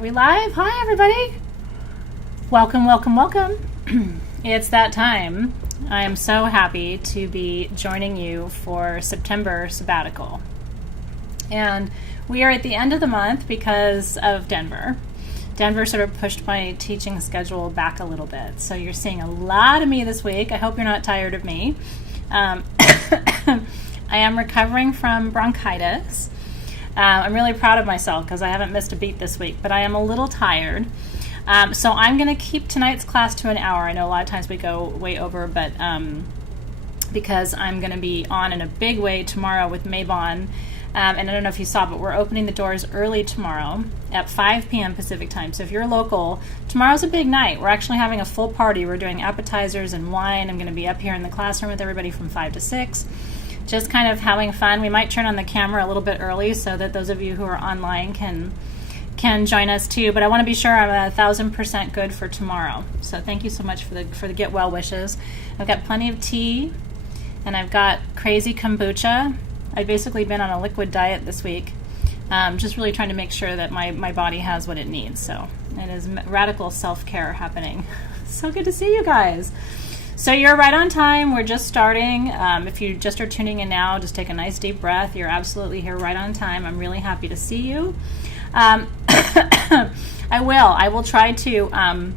Are we live? Hi, everybody. Welcome, welcome, welcome. It's that time. I am so happy to be joining you for September Sabbatical. And we are at the end of the month because of Denver. Denver sort of pushed my teaching schedule back a little bit. So you're seeing a lot of me this week. I hope you're not tired of me. I am recovering from bronchitis. I'm really proud of myself because I haven't missed a beat this week, but I am a little tired. So I'm going to keep tonight's class to an hour. I know a lot of times we go way over, but because I'm going to be on in a big way tomorrow with Mabon. And I don't know if you saw, but we're opening the doors early tomorrow at 5 p.m. Pacific time. So if you're local, tomorrow's a big night. We're actually having a full party. We're doing appetizers and wine. I'm going to be up here in the classroom with everybody from 5 to 6. Just kind of having fun. We might turn on the camera a little bit early so that those of you who are online can join us too. But I want to be sure I'm 1,000% good for tomorrow. So thank you so much for the get well wishes. I've got plenty of tea, and I've got crazy kombucha. I've basically been on a liquid diet this week, just really trying to make sure that my body has what it needs. So it is radical self-care happening. So good to see you guys. So you're right on time. We're just starting. If you just are tuning in now, just take a nice deep breath. You're absolutely here right on time. I'm really happy to see you. I will try to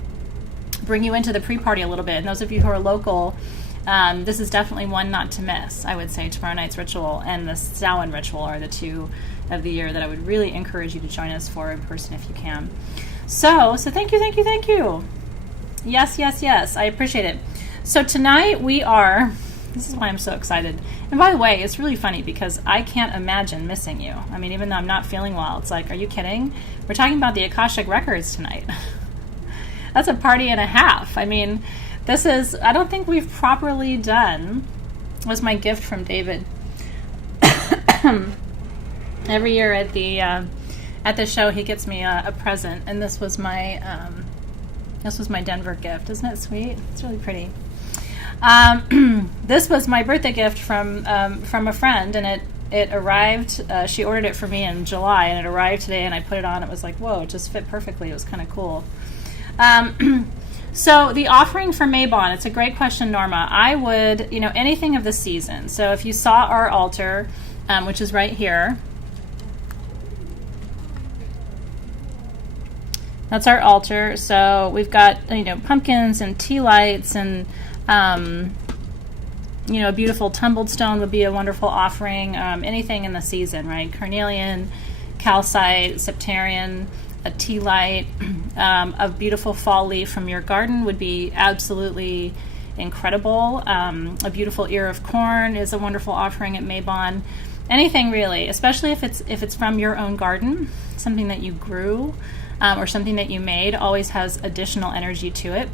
bring you into the pre-party a little bit. And those of you who are local, this is definitely one not to miss. I would say tomorrow night's ritual and the Samhain ritual are the two of the year that I would really encourage you to join us for in person if you can. So thank you. Yes. I appreciate it. So tonight this is why I'm so excited. And by the way, it's really funny because I can't imagine missing you. I mean, even though I'm not feeling well, it's like, are you kidding? We're talking about the Akashic Records tonight. That's a party and a half. I mean, I don't think we've properly done, was my gift from David. Every year at the show, he gets me a present, and this was my Denver gift. Isn't it sweet? It's really pretty. This was my birthday gift from a friend, and it arrived. She ordered it for me in July, and it arrived today, and I put it on. It was like, whoa, it just fit perfectly. It was kind of cool. So the offering for Mabon, it's a great question, Norma. I would, anything of the season. So if you saw our altar, which is right here, that's our altar. So we've got, pumpkins and tea lights and, a beautiful tumbled stone would be a wonderful offering. Anything in the season, right? Carnelian, calcite, septarian, a tea light, a beautiful fall leaf from your garden would be absolutely incredible. A beautiful ear of corn is a wonderful offering at Mabon. Anything really, especially if it's from your own garden, something that you grew or something that you made, always has additional energy to it.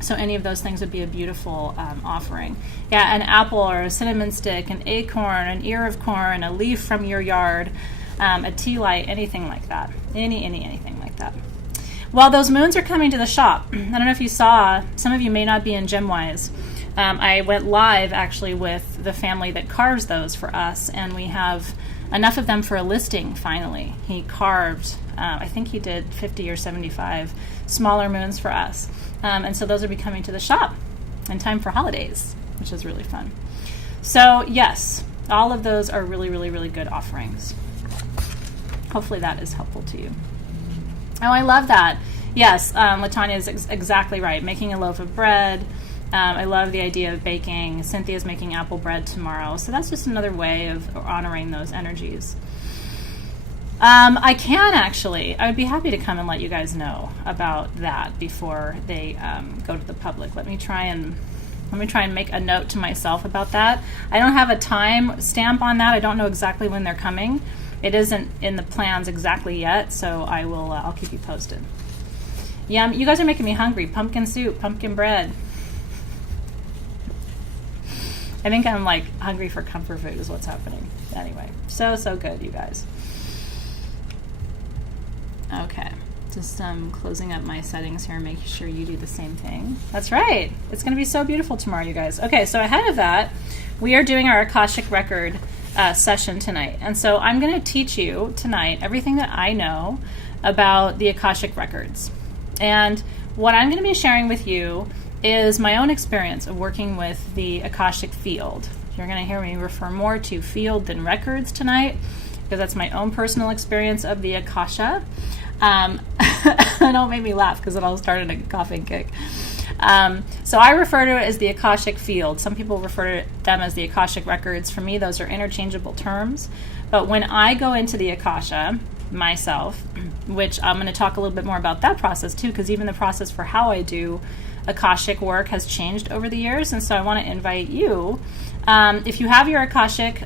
So any of those things would be a beautiful offering. Yeah, an apple or a cinnamon stick, an acorn, an ear of corn, a leaf from your yard, a tea light, anything like that. Anything like that. Well, those moons are coming to the shop. I don't know if you saw, some of you may not be in GemWise. I went live actually with the family that carves those for us, and we have enough of them for a listing finally. He carved, I think he did 50 or 75 smaller moons for us. And so those will be coming to the shop in time for holidays, which is really fun. So yes, all of those are really, really, really good offerings. Hopefully that is helpful to you. Oh, I love that. Yes, LaTanya is exactly right. Making a loaf of bread. I love the idea of baking. Cynthia's making apple bread tomorrow. So that's just another way of honoring those energies. I can actually. I would be happy to come and let you guys know about that before they go to the public. Let me try and make a note to myself about that. I don't have a time stamp on that. I don't know exactly when they're coming. It isn't in the plans exactly yet, so I will. I'll keep you posted. Yeah, you guys are making me hungry. Pumpkin soup, pumpkin bread. I think I'm hungry for comfort food is what's happening. Anyway, so good, you guys. Okay, just closing up my settings here, making sure you do the same thing. That's right. It's going to be so beautiful tomorrow, you guys. Okay, so ahead of that, we are doing our Akashic Record session tonight. And so I'm going to teach you tonight everything that I know about the Akashic Records. And what I'm going to be sharing with you is my own experience of working with the Akashic field. You're going to hear me refer more to field than records tonight, because that's my own personal experience of the Akasha. Don't make me laugh, because then I'll start in a coughing kick. So I refer to it as the Akashic field. Some people refer to them as the Akashic Records. For me, those are interchangeable terms. But when I go into the Akasha myself, which I'm going to talk a little bit more about that process too, because even the process for how I do Akashic work has changed over the years. And so I want to invite you, if you have your Akashic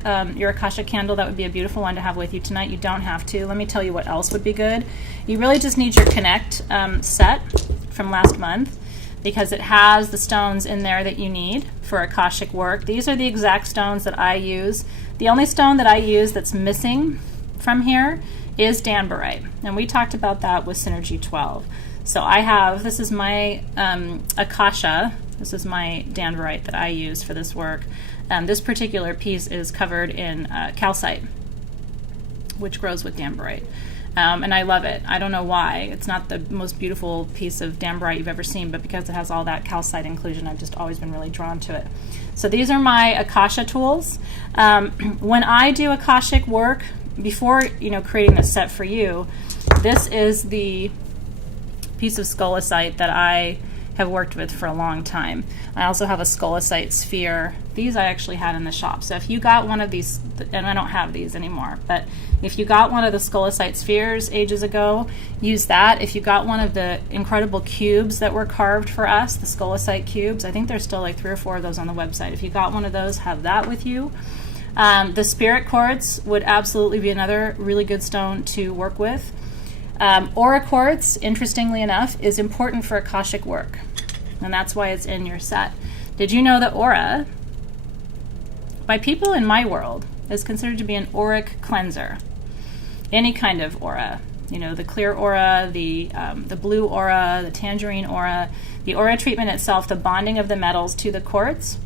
candle, that would be a beautiful one to have with you tonight. You don't have to. Let me tell you what else would be good. You really just need your Connect set from last month, because it has the stones in there that you need for Akashic work. These are the exact stones that I use. The only stone that I use that's missing from here is danbarite, and we talked about that with Synergy 12. So I have, this is my Akasha, this is my danbarite that I use for this work. This particular piece is covered in calcite, which grows with danbarite. And I love it. I don't know why. It's not the most beautiful piece of danbarite you've ever seen, but because it has all that calcite inclusion, I've just always been really drawn to it. So these are my Akasha tools. When I do Akashic work, before creating this set for you, this is the piece of scolecite that I have worked with for a long time. I also have a scolecite sphere. These I actually had in the shop. So if you got one of these, and I don't have these anymore, but if you got one of the scolecite spheres ages ago, use that. If you got one of the incredible cubes that were carved for us, the scolecite cubes, I think there's still like 3 or 4 of those on the website. If you got one of those, have that with you. The spirit quartz would absolutely be another really good stone to work with. Aura quartz, interestingly enough, is important for Akashic work, and that's why it's in your set. Did you know that aura, by people in my world, is considered to be an auric cleanser? Any kind of aura, the clear aura, the blue aura, the tangerine aura, the aura treatment itself, the bonding of the metals to the quartz,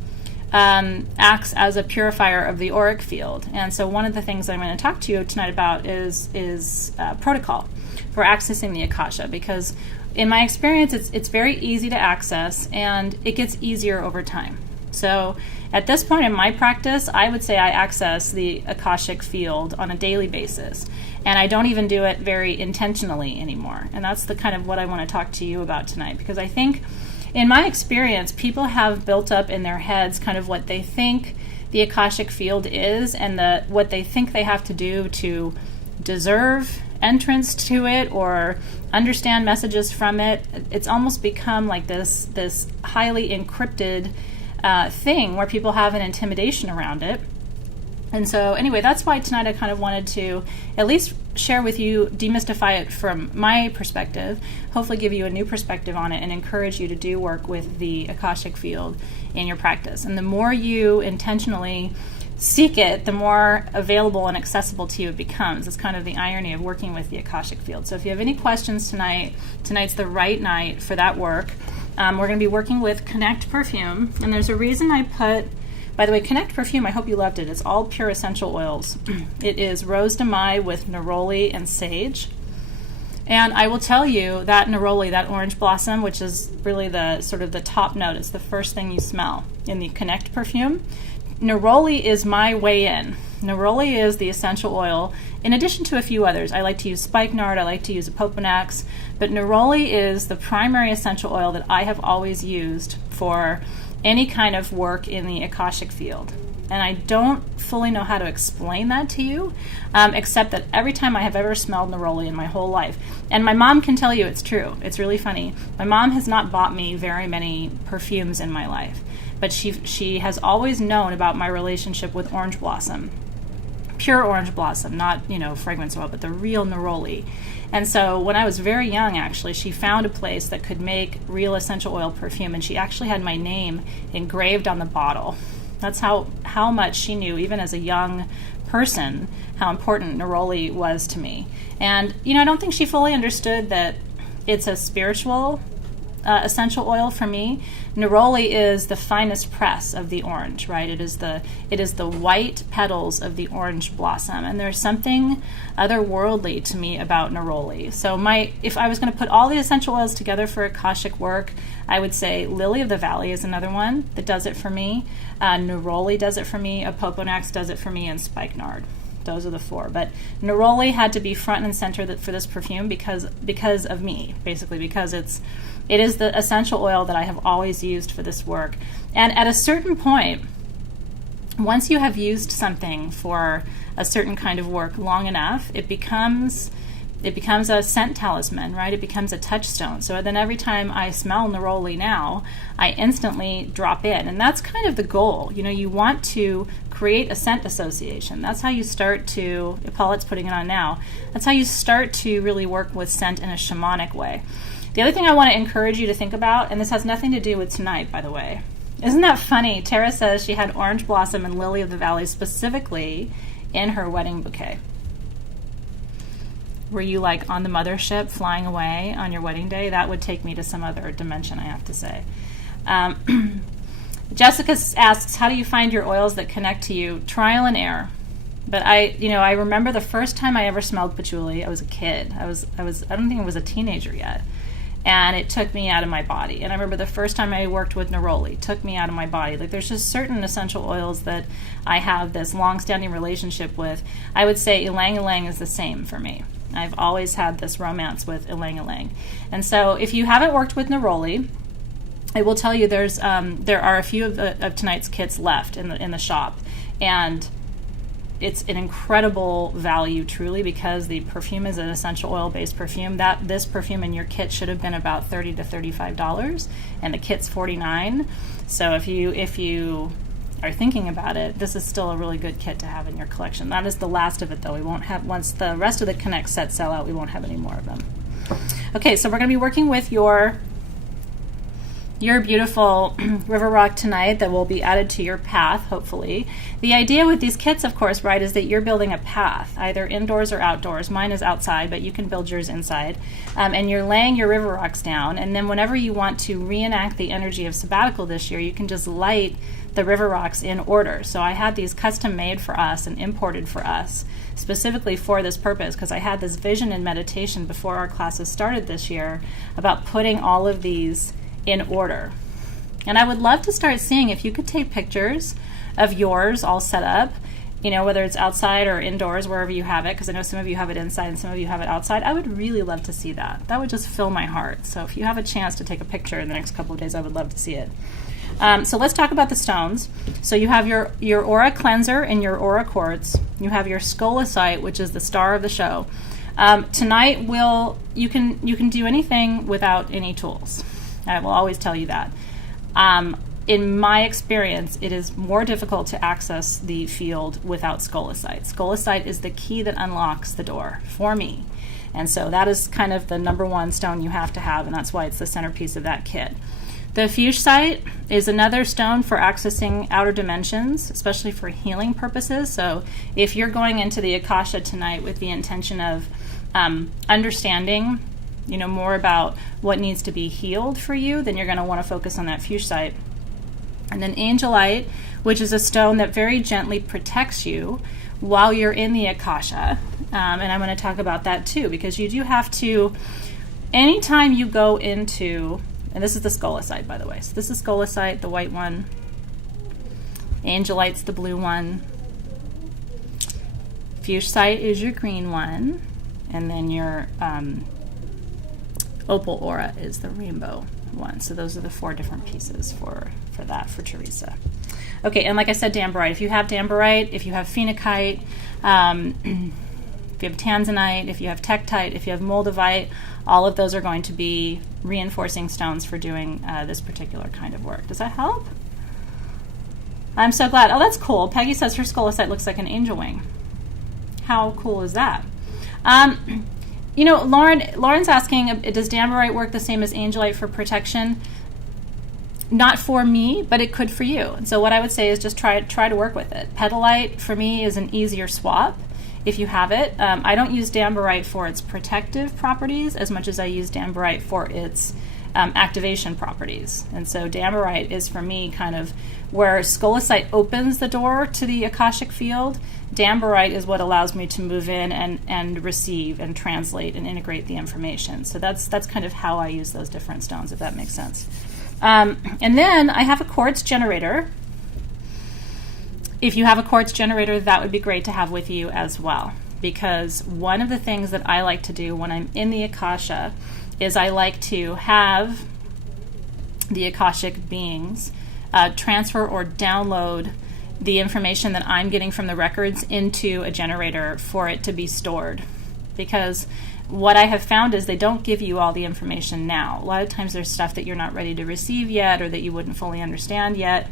acts as a purifier of the auric field. And so one of the things I'm going to talk to you tonight about is protocol for accessing the Akasha, because in my experience it's very easy to access, and it gets easier over time. So at this point in my practice, I would say I access the Akashic field on a daily basis, and I don't even do it very intentionally anymore. And that's the kind of what I want to talk to you about tonight, because I think in my experience, people have built up in their heads kind of what they think the Akashic field is, and what they think they have to do to deserve entrance to it or understand messages from it. It's almost become like this highly encrypted thing where people have an intimidation around it. And so anyway, that's why tonight I kind of wanted to at least share with you, demystify it from my perspective, hopefully give you a new perspective on it, and encourage you to do work with the Akashic field in your practice. And the more you intentionally seek it, the more available and accessible to you it becomes. It's kind of the irony of working with the Akashic field. So if you have any questions tonight, tonight's the right night for that work. We're going to be working with Connect perfume, and there's a reason I put, by the way, Connect perfume, I hope you loved it. It's all pure essential oils. It is rose de mai with neroli and sage. And I will tell you that neroli, that orange blossom, which is really the sort of the top note, it's the first thing you smell in the Connect perfume. Neroli is my way in. Neroli is the essential oil, in addition to a few others. I like to use spikenard, I like to use opoponax, but neroli is the primary essential oil that I have always used for any kind of work in the Akashic field. And I don't fully know how to explain that to you, except that every time I have ever smelled neroli in my whole life, and my mom can tell you it's true, it's really funny. My mom has not bought me very many perfumes in my life, but she has always known about my relationship with orange blossom. Pure orange blossom, not, fragrance oil, but the real neroli. And so when I was very young, actually, she found a place that could make real essential oil perfume, and she actually had my name engraved on the bottle. That's how much she knew, even as a young person, how important neroli was to me. And, I don't think she fully understood that it's a spiritual essential oil for me, neroli is the finest press of the orange, right? It is the white petals of the orange blossom, and there's something otherworldly to me about neroli. So if I was going to put all the essential oils together for Akashic work, I would say Lily of the Valley is another one that does it for me. Neroli does it for me. Opoponax does it for me, and spikenard. Those are the 4. But neroli had to be front and center for this perfume because of me, basically, because it is the essential oil that I have always used for this work. And at a certain point, once you have used something for a certain kind of work long enough, it becomes a scent talisman, right? It becomes a touchstone. So then every time I smell neroli now, I instantly drop in. And that's kind of the goal. You want to create a scent association. That's how you start to, Paulette's putting it on now, that's how you start to really work with scent in a shamanic way. The other thing I want to encourage you to think about, and this has nothing to do with tonight, by the way. Isn't that funny? Tara says she had orange blossom and lily of the valley specifically in her wedding bouquet. Were you like on the mothership flying away on your wedding day? That would take me to some other dimension, I have to say. Jessica asks, how do you find your oils that connect to you? Trial and error. But I remember the first time I ever smelled patchouli. I was a kid. I don't think I was a teenager yet. And it took me out of my body. And I remember the first time I worked with neroli, took me out of my body. Like, there's just certain essential oils that I have this long-standing relationship with. I would say ylang ylang is the same for me. I've always had this romance with ylang ylang. And so if you haven't worked with neroli, I will tell you there are a few of tonight's kits left in the shop. And it's an incredible value, truly, because the perfume is an essential oil-based perfume. This perfume in your kit should have been about $30 to $35, and the kit's $49. So if you are thinking about it, this is still a really good kit to have in your collection. That is the last of it, though. We won't have, once the rest of the Connect sets sell out, we won't have any more of them. Okay, so we're going to be working with your beautiful river rock tonight that will be added to your path, hopefully. The idea with these kits, of course, right, is that you're building a path, either indoors or outdoors. Mine is outside, but you can build yours inside. And you're laying your river rocks down, and then whenever you want to reenact the energy of Sabbatical this year, you can just light the river rocks in order. So I had these custom made for us and imported for us specifically for this purpose, because I had this vision in meditation before our classes started this year about putting all of these in order. And I would love to start seeing if you could take pictures of yours all set up, whether it's outside or indoors, wherever you have it, because I know some of you have it inside and some of you have it outside. I would really love to see that. That would just fill my heart. So if you have a chance to take a picture in the next couple of days, I would love to see it. So let's talk about the stones. So you have your aura cleanser and your aura quartz. You have your scolecite, which is the star of the show. Tonight you can do anything without any tools. I will always tell you that. In my experience, it is more difficult to access the field without scolecite. Scolecite is the key that unlocks the door for me. And so that is kind of the number one stone you have to have, and that's why it's the centerpiece of that kit. The fuchsite is another stone for accessing outer dimensions, especially for healing purposes. So if you're going into the Akasha tonight with the intention of understanding more about what needs to be healed for you, then you're going to want to focus on that fuchsite. And then angelite, which is a stone that very gently protects you while you're in the Akasha. And I'm going to talk about that too, because you do have to, anytime you go into, and this is the scolecite, by the way. So this is scolecite, the white one. Angelite's the blue one. Fuchsite is your green one. And then your opal aura is the rainbow one. So those are the 4 different pieces for Teresa. Okay, and like I said, dambarite. If you have dambarite, if you have phenakite, if you have tanzanite, if you have tektite, if you have moldavite, all of those are going to be reinforcing stones for doing this particular kind of work. Does that help? I'm so glad. Oh, that's cool. Peggy says her scolecite looks like an angel wing. How cool is that? Lauren's asking, does dambarite work the same as angelite for protection? Not for me, but it could for you. And so what I would say is just try to work with it. Petalite, for me, is an easier swap if you have it. I don't use dambarite for its protective properties as much as I use dambarite for its activation properties. And so Dambarite is, for me, kind of where Scolecite opens the door to the Akashic field. Dambarite is what allows me to move in and receive and translate and integrate the information. So that's kind of how I use those different stones, if that makes sense. And then I have a quartz generator. If you have a quartz generator, that would be great to have with you as well, because one of the things that I like to do when I'm in the Akasha is I like to have the Akashic beings transfer or download the information that I'm getting from the records into a generator for it to be stored. Because what I have found is they don't give you all the information now. A lot of times there's stuff that you're not ready to receive yet, or that you wouldn't fully understand yet.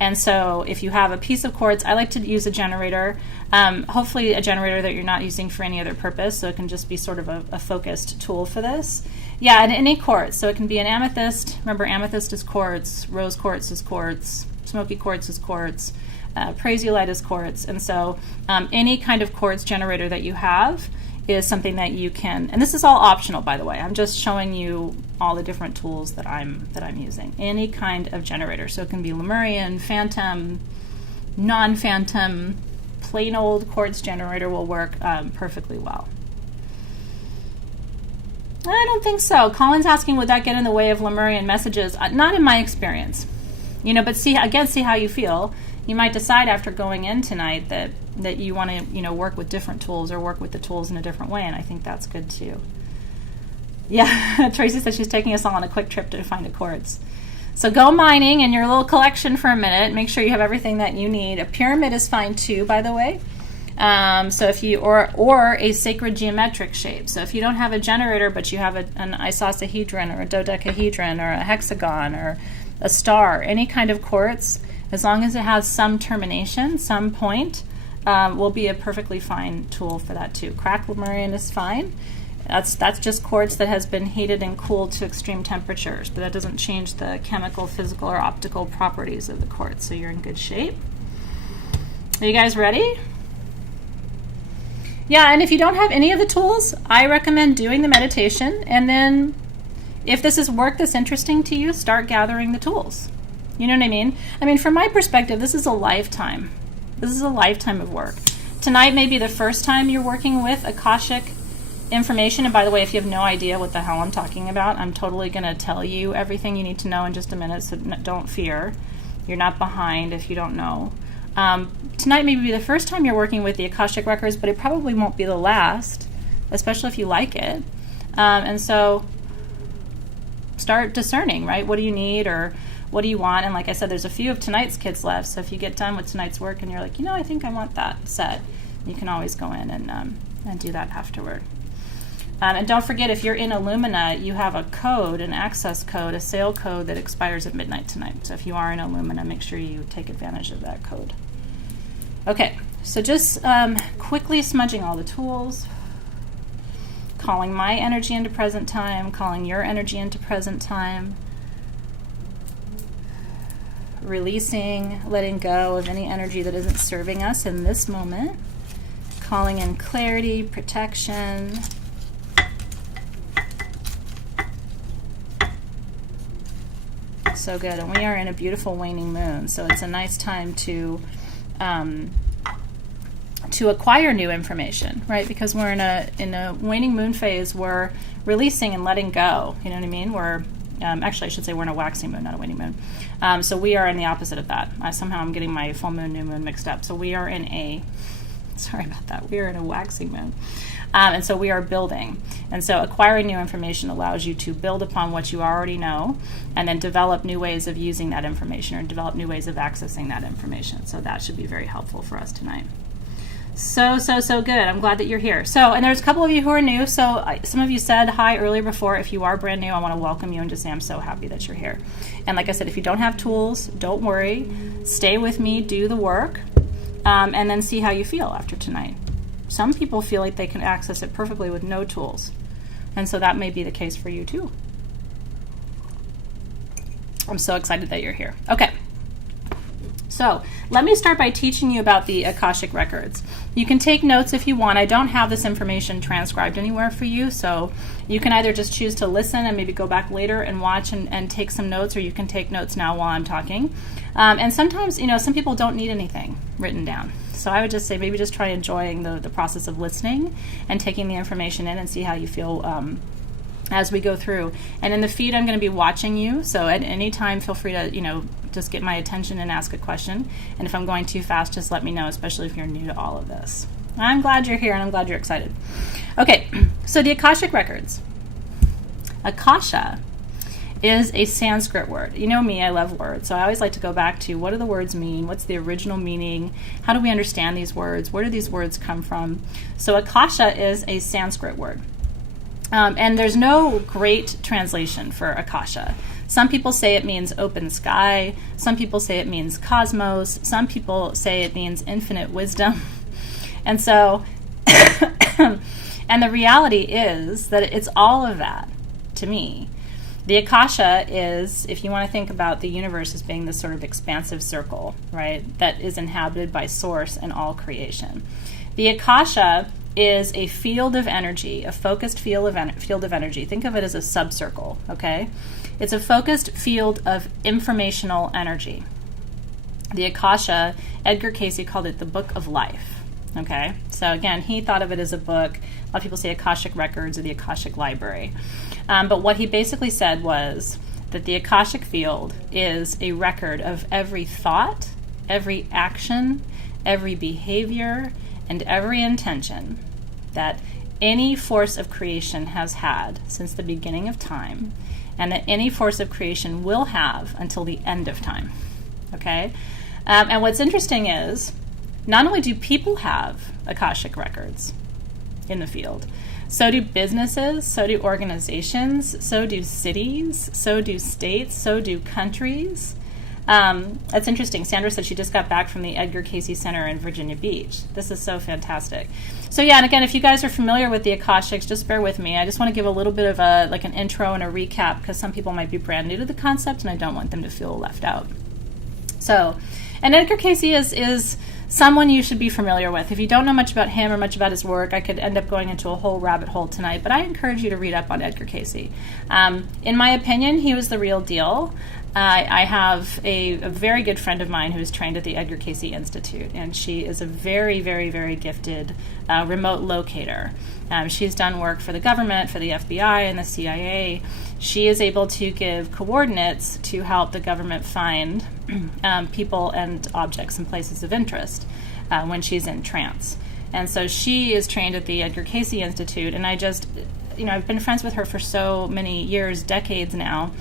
And so if you have a piece of quartz, I like to use a generator, hopefully a generator that you're not using for any other purpose, so it can just be sort of a focused tool for this. Yeah, and any quartz. So it can be an amethyst. Remember, amethyst is quartz, rose quartz is quartz, smoky quartz is quartz, prasiolite is quartz. And so any kind of quartz generator that you have is something that you can, and this is all optional, by the way. I'm just showing you all the different tools that I'm using. Any kind of generator. So it can be Lemurian, phantom, non-phantom, plain old quartz generator will work perfectly well. I don't think so. Colin's asking, would that get in the way of Lemurian messages? Not in my experience. But see how you feel. You might decide after going in tonight that you want to, work with different tools or work with the tools in a different way, and I think that's good too. Yeah, Tracy says she's taking us all on a quick trip to find a quartz. So go mining in your little collection for a minute. Make sure you have everything that you need. A pyramid is fine too, by the way. So if you or a sacred geometric shape. So if you don't have a generator, but you have an isosahedron or a dodecahedron or a hexagon or a star, any kind of quartz, as long as it has some termination, some point, will be a perfectly fine tool for that too. Cracked Lemurian is fine. That's just quartz that has been heated and cooled to extreme temperatures, but that doesn't change the chemical, physical, or optical properties of the quartz, so you're in good shape. Are you guys ready? Yeah, and if you don't have any of the tools, I recommend doing the meditation, and then if this is work that's interesting to you, start gathering the tools. You know what I mean? I mean, from my perspective, this is a lifetime. This is a lifetime of work. Tonight may be the first time you're working with Akashic information, and by the way, if you have no idea what the hell I'm talking about, I'm totally going to tell you everything you need to know in just a minute, so don't fear. You're not behind if you don't know. Tonight may be the first time you're working with the Akashic Records, but it probably won't be the last, especially if you like it. And so start discerning, right? What do you need, or what do you want? And like I said, there's a few of tonight's kits left, so if you get done with tonight's work and you're like, I think I want that set, you can always go in and do that afterward. And don't forget, if you're in Illumina, you have a code, an access code, a sale code that expires at midnight tonight. So if you are in Illumina, make sure you take advantage of that code. Okay, so just quickly smudging all the tools, calling my energy into present time, calling your energy into present time, releasing, letting go of any energy that isn't serving us in this moment, calling in clarity, protection. So good. And we are in a beautiful waning moon, so it's a nice time to acquire new information, right? Because we're in a waning moon phase. We're releasing and letting go. You know what I mean? We're actually, I should say we're in a waxing moon, not a waning moon. So we are in the opposite of that. Somehow I'm getting my full moon, new moon mixed up. So we are in a, sorry about that, we are in a waxing moon. And so we are building. And so acquiring new information allows you to build upon what you already know and then develop new ways of using that information or develop new ways of accessing that information. So that should be very helpful for us tonight. So good. I'm glad that you're here. So, and there's a couple of you who are new. So some of you said hi earlier before. If you are brand new, I want to welcome you and just say I'm so happy that you're here. And like I said, if you don't have tools, don't worry. Stay with me, do the work, and then see how you feel after tonight. Some people feel like they can access it perfectly with no tools. And so that may be the case for you too. I'm so excited that you're here. Okay. So So let me start by teaching you about the Akashic Records. You can take notes if you want. I don't have this information transcribed anywhere for you, so you can either just choose to listen and maybe go back later and watch and take some notes, or you can take notes now while I'm talking. And sometimes, some people don't need anything written down. So I would just say maybe just try enjoying the process of listening and taking the information in and see how you feel as we go through. And in the feed, I'm going to be watching you. So at any time, feel free to, just get my attention and ask a question. And if I'm going too fast, just let me know, especially if you're new to all of this. I'm glad you're here and I'm glad you're excited. Okay, so the Akashic Records. Akasha is a Sanskrit word. You know me, I love words. So I always like to go back to what do the words mean? What's the original meaning? How do we understand these words? Where do these words come from? So Akasha is a Sanskrit word. And there's no great translation for Akasha. Some people say it means open sky. Some people say it means cosmos. Some people say it means infinite wisdom. And so, and the reality is that it's all of that to me. The Akasha is, if you want to think about the universe as being this sort of expansive circle, right, that is inhabited by Source and all creation. The Akasha is a field of energy, a focused field of energy. Think of it as a subcircle, okay? It's a focused field of informational energy. The Akasha, Edgar Cayce called it the Book of Life, okay? So again, he thought of it as a book. A lot of people say Akashic Records or the Akashic Library. But what he basically said was that the Akashic field is a record of every thought, every action, every behavior, and every intention that any force of creation has had since the beginning of time, and that any force of creation will have until the end of time. Okay? And what's interesting is, not only do people have Akashic records in the field, so do businesses, so do organizations, so do cities, so do states, so do countries. That's interesting. Sandra said she just got back from the Edgar Cayce Center in Virginia Beach. This is so fantastic. So yeah, and again, if you guys are familiar with the Akashics, just bear with me. I just want to give a little bit of an intro and a recap, because some people might be brand new to the concept and I don't want them to feel left out. So, and Edgar Cayce is someone you should be familiar with. If you don't know much about him or much about his work, I could end up going into a whole rabbit hole tonight, but I encourage you to read up on Edgar Cayce. In my opinion, he was the real deal. I have a very good friend of mine who is trained at the Edgar Cayce Institute, and she is a very, very, very gifted remote locator. She's done work for the government, for the FBI and the CIA. She is able to give coordinates to help the government find people and objects and places of interest when she's in trance. And so she is trained at the Edgar Cayce Institute, and I've been friends with her for so many years, decades now.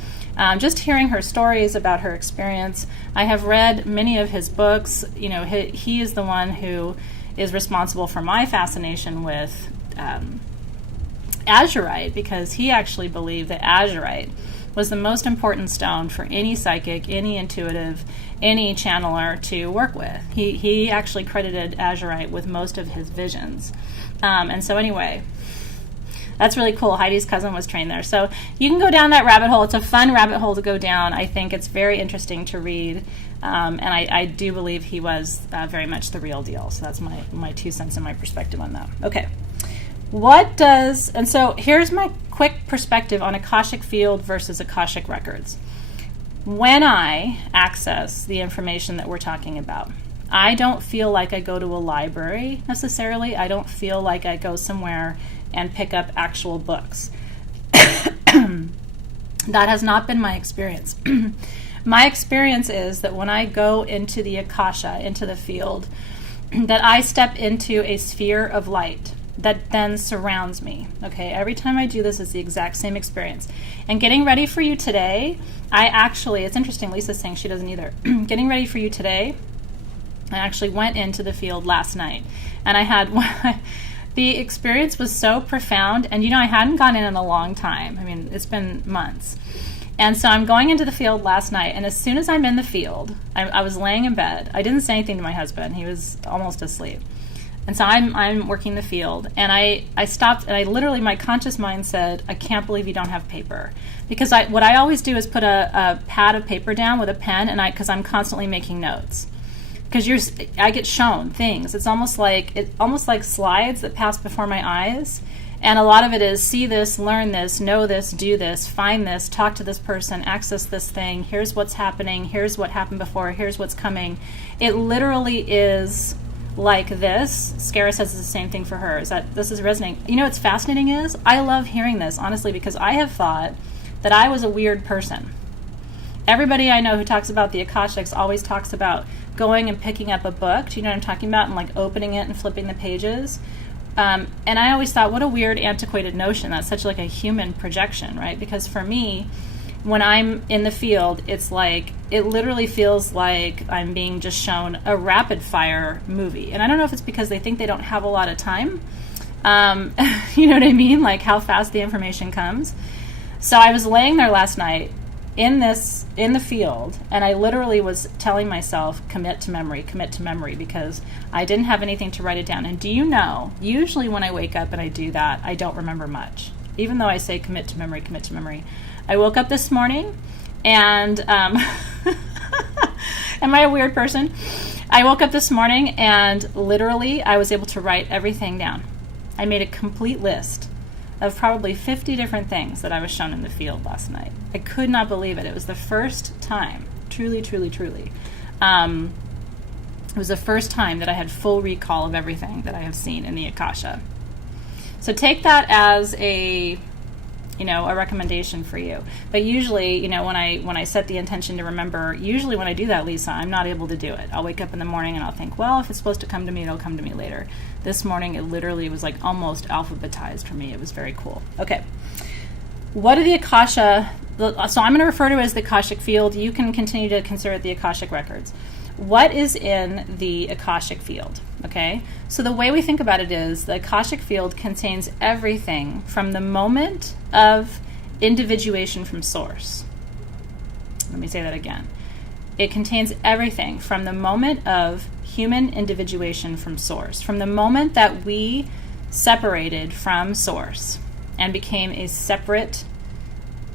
Just hearing her stories about her experience. I have read many of his books. He is the one who is responsible for my fascination with azurite, because he actually believed that azurite was the most important stone for any psychic, any intuitive, any channeler to work with. He actually credited azurite with most of his visions. And so anyway, that's really cool. Heidi's cousin was trained there. So you can go down that rabbit hole. It's a fun rabbit hole to go down. I think it's very interesting to read. And I do believe he was very much the real deal. So that's my 2 cents and my perspective on that. Okay. And so here's my quick perspective on Akashic Field versus Akashic Records. When I access the information that we're talking about, I don't feel like I go to a library necessarily. I don't feel like I go somewhere and pick up actual books. That has not been my experience. My experience is that when I go into the Akasha, into the field, that I step into a sphere of light that then surrounds me. Okay, every time I do this, it's the exact same experience. And getting ready for you today, it's interesting, Lisa's saying she doesn't either. Getting ready for you today, I actually went into the field last night, and I had the experience was so profound, and I hadn't gone in a long time. I mean, it's been months. And so I'm going into the field last night, and as soon as I'm in the field, I was laying in bed. I didn't say anything to my husband. He was almost asleep. And so I'm working the field, and I stopped, and I literally, my conscious mind said, I can't believe you don't have paper. Because what I always do is put a pad of paper down with a pen, because I'm constantly making notes. because I get shown things. It's almost like slides that pass before my eyes. And a lot of it is see this, learn this, know this, do this, find this, talk to this person, access this thing. Here's what's happening. Here's what happened before. Here's what's coming. It literally is like this. Skara says it's the same thing for her. This is resonating. You know what's fascinating is I love hearing this, honestly, because I have thought that I was a weird person. Everybody I know who talks about the Akashics always talks about going and picking up a book. Do you know what I'm talking about? And like opening it and flipping the pages. And I always thought, what a weird, antiquated notion. That's such like a human projection, right? Because for me, when I'm in the field, it's like, it literally feels like I'm being just shown a rapid fire movie. And I don't know if it's because they think they don't have a lot of time. You know what I mean? Like how fast the information comes. So I was laying there last night in the field, and I literally was telling myself, commit to memory, because I didn't have anything to write it down. And do you know, usually when I wake up and I do that, I don't remember much, even though I say commit to memory. I woke up this morning, and am I a weird person? I woke up this morning, and literally I was able to write everything down. I made a complete list of probably 50 different things that I was shown in the field last night. I could not believe it. It was the first time, truly. It was the first time that I had full recall of everything that I have seen in the Akasha. So take that as a recommendation for you. But usually, when I set the intention to remember, usually when I do that, Lisa, I'm not able to do it. I'll wake up in the morning and I'll think, well, if it's supposed to come to me, it'll come to me later. This morning, it literally was like almost alphabetized for me. It was very cool. Okay. What are the Akasha? So I'm going to refer to it as the Akashic field. You can continue to consider it the Akashic records. What is in the Akashic field? Okay. So the way we think about it is the Akashic field contains everything from the moment of individuation from source. Let me say that again. It contains everything from the moment of human individuation from source, from the moment that we separated from source and became a separate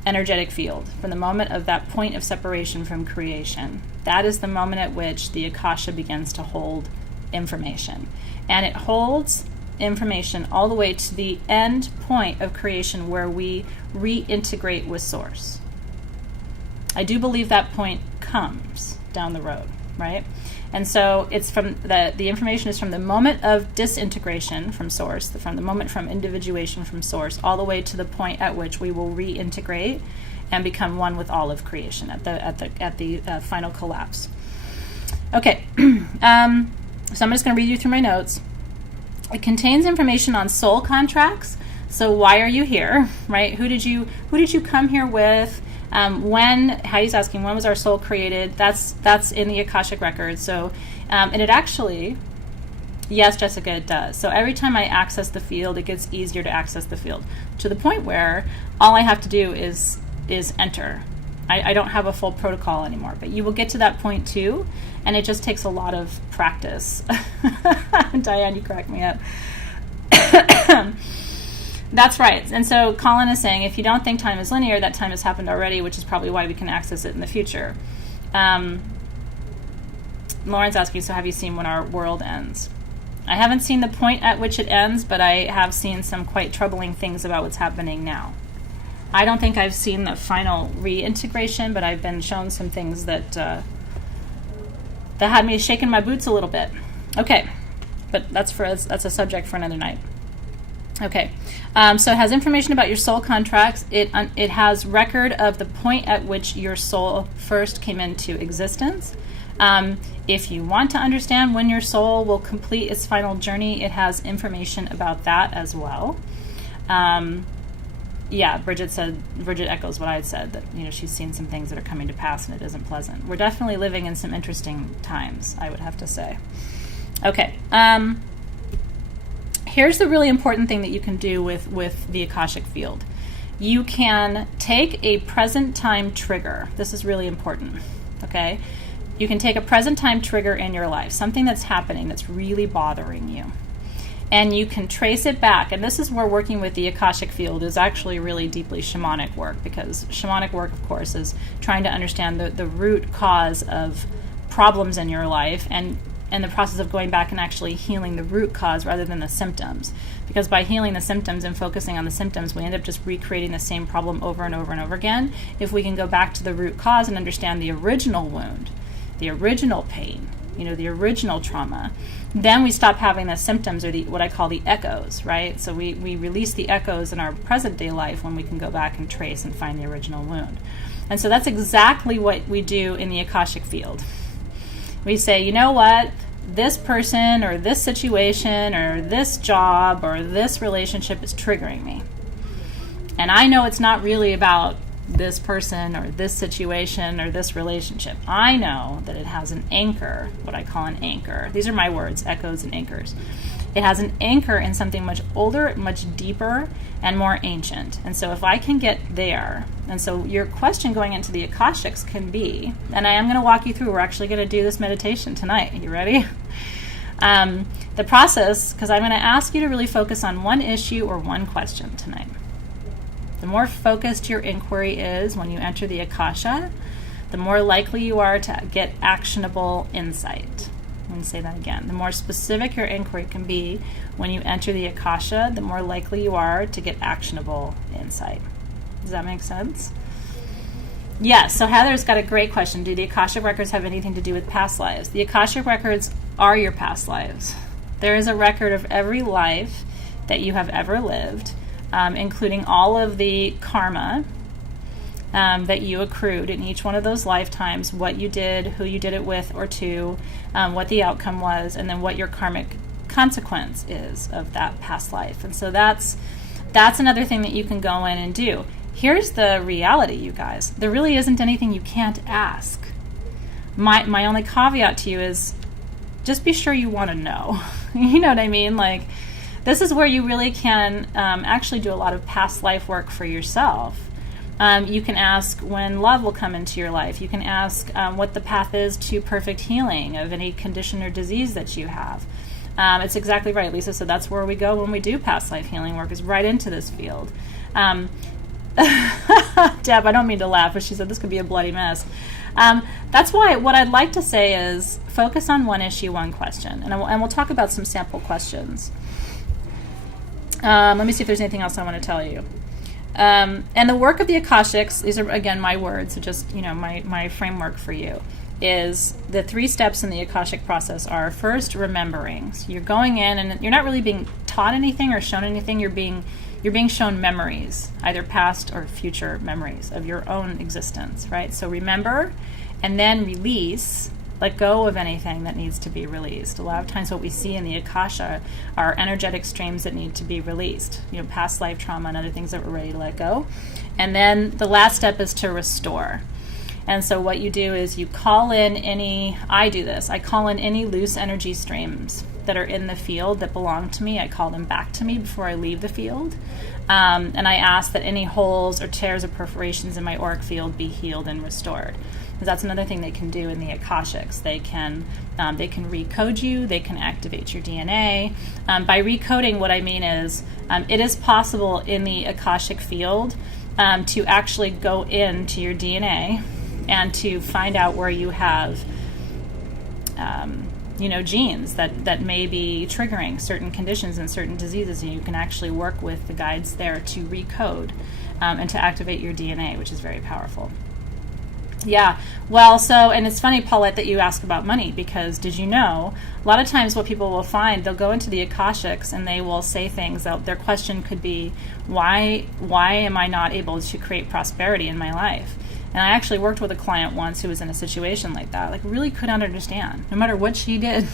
energetic field, from the moment of that point of separation from creation. That is the moment at which the Akasha begins to hold information. And it holds information all the way to the end point of creation where we reintegrate with source. I do believe that point comes down the road, right? And so it's from the information is from the moment of disintegration from source, from the moment from individuation from source, all the way to the point at which we will reintegrate and become one with all of creation at the final collapse. Okay, so I'm just going to read you through my notes. It contains information on soul contracts. So why are you here, right? Who did you come here with? Heidi's asking, when was our soul created? That's in the Akashic records. So, and it actually, yes, Jessica, it does. So every time I access the field, it gets easier to access the field to the point where all I have to do is enter. I don't have a full protocol anymore, but you will get to that point too, and it just takes a lot of practice. Diane, you crack me up. That's right. And so Colin is saying, if you don't think time is linear, that time has happened already, which is probably why we can access it in the future. Lauren's asking, so have you seen when our world ends? I haven't seen the point at which it ends, but I have seen some quite troubling things about what's happening now. I don't think I've seen the final reintegration, but I've been shown some things that had me shaking my boots a little bit. Okay, but that's a subject for another night. Okay, so it has information about your soul contracts. It has record of the point at which your soul first came into existence. If you want to understand when your soul will complete its final journey, it has information about that as well. Yeah, Bridget echoes what I had said, that she's seen some things that are coming to pass and it isn't pleasant. We're definitely living in some interesting times, I would have to say. Okay. Here's the really important thing that you can do with the Akashic field. You can take a present time trigger. This is really important, okay? You can take a present time trigger in your life, something that's happening that's really bothering you. And you can trace it back. And this is where working with the Akashic field is actually really deeply shamanic work, because shamanic work, of course, is trying to understand the root cause of problems in your life and in the process of going back and actually healing the root cause rather than the symptoms. Because by healing the symptoms and focusing on the symptoms, we end up just recreating the same problem over and over and over again. If we can go back to the root cause and understand the original wound, the original pain, the original trauma, then we stop having the symptoms, or what I call the echoes, right? So we release the echoes in our present day life when we can go back and trace and find the original wound. And so that's exactly what we do in the Akashic field. We say, you know what? This person or this situation or this job or this relationship is triggering me. And I know it's not really about this person or this situation or this relationship. I know that it has an anchor, what I call an anchor. These are my words, echoes and anchors. It has an anchor in something much older, much deeper, and more ancient. And so if I can get there, and so your question going into the Akashics can be, and I am going to walk you through, we're actually going to do this meditation tonight. You ready? The process, because I'm going to ask you to really focus on one issue or one question tonight. The more focused your inquiry is when you enter the Akasha, the more likely you are to get actionable insight. I'm going to say that again. The more specific your inquiry can be when you enter the Akasha, the more likely you are to get actionable insight. Does that make sense? Yes, so Heather's got a great question. Do the Akashic records have anything to do with past lives? The Akashic records are your past lives. There is a record of every life that you have ever lived, including all of the karma that you accrued in each one of those lifetimes, what you did, who you did it with or to, what the outcome was, and then what your karmic consequence is of that past life. And so that's another thing that you can go in and do. Here's the reality, you guys. There really isn't anything you can't ask. My only caveat to you is just be sure you want to know. You know what I mean? Like, this is where you really can actually do a lot of past life work for yourself. You can ask when love will come into your life. You can ask what the path is to perfect healing of any condition or disease that you have. It's exactly right, Lisa. So that's where we go when we do past life healing work, is right into this field. Deb, I don't mean to laugh, but she said this could be a bloody mess. That's why what I'd like to say is focus on one issue, one question. And we'll talk about some sample questions. Let me see if there's anything else I want to tell you. And the work of the Akashics, these are, again, my words, so just, my framework for you, is the 3 steps in the Akashic process are, first, remembering. So you're going in and you're not really being taught anything or shown anything. You're being shown memories, either past or future memories of your own existence, right? So remember and then release. Let go of anything that needs to be released. A lot of times what we see in the Akasha are energetic streams that need to be released, past life trauma and other things that we're ready to let go. And then the last step is to restore. And so what you do is you call in I call in any loose energy streams that are in the field that belong to me. I call them back to me before I leave the field. And I ask that any holes or tears or perforations in my auric field be healed and restored. Because that's another thing they can do in the Akashics. They can recode you. They can activate your DNA. By recoding, what I mean is it is possible in the Akashic field to actually go into your DNA and to find out where you have genes that may be triggering certain conditions and certain diseases, and you can actually work with the guides there to recode and to activate your DNA, which is very powerful. Yeah, well, and it's funny, Paulette, that you ask about money, because did you know, a lot of times what people will find, they'll go into the Akashics and they will say things, their question could be, why am I not able to create prosperity in my life? And I actually worked with a client once who was in a situation like that, really could not understand. No matter what she did,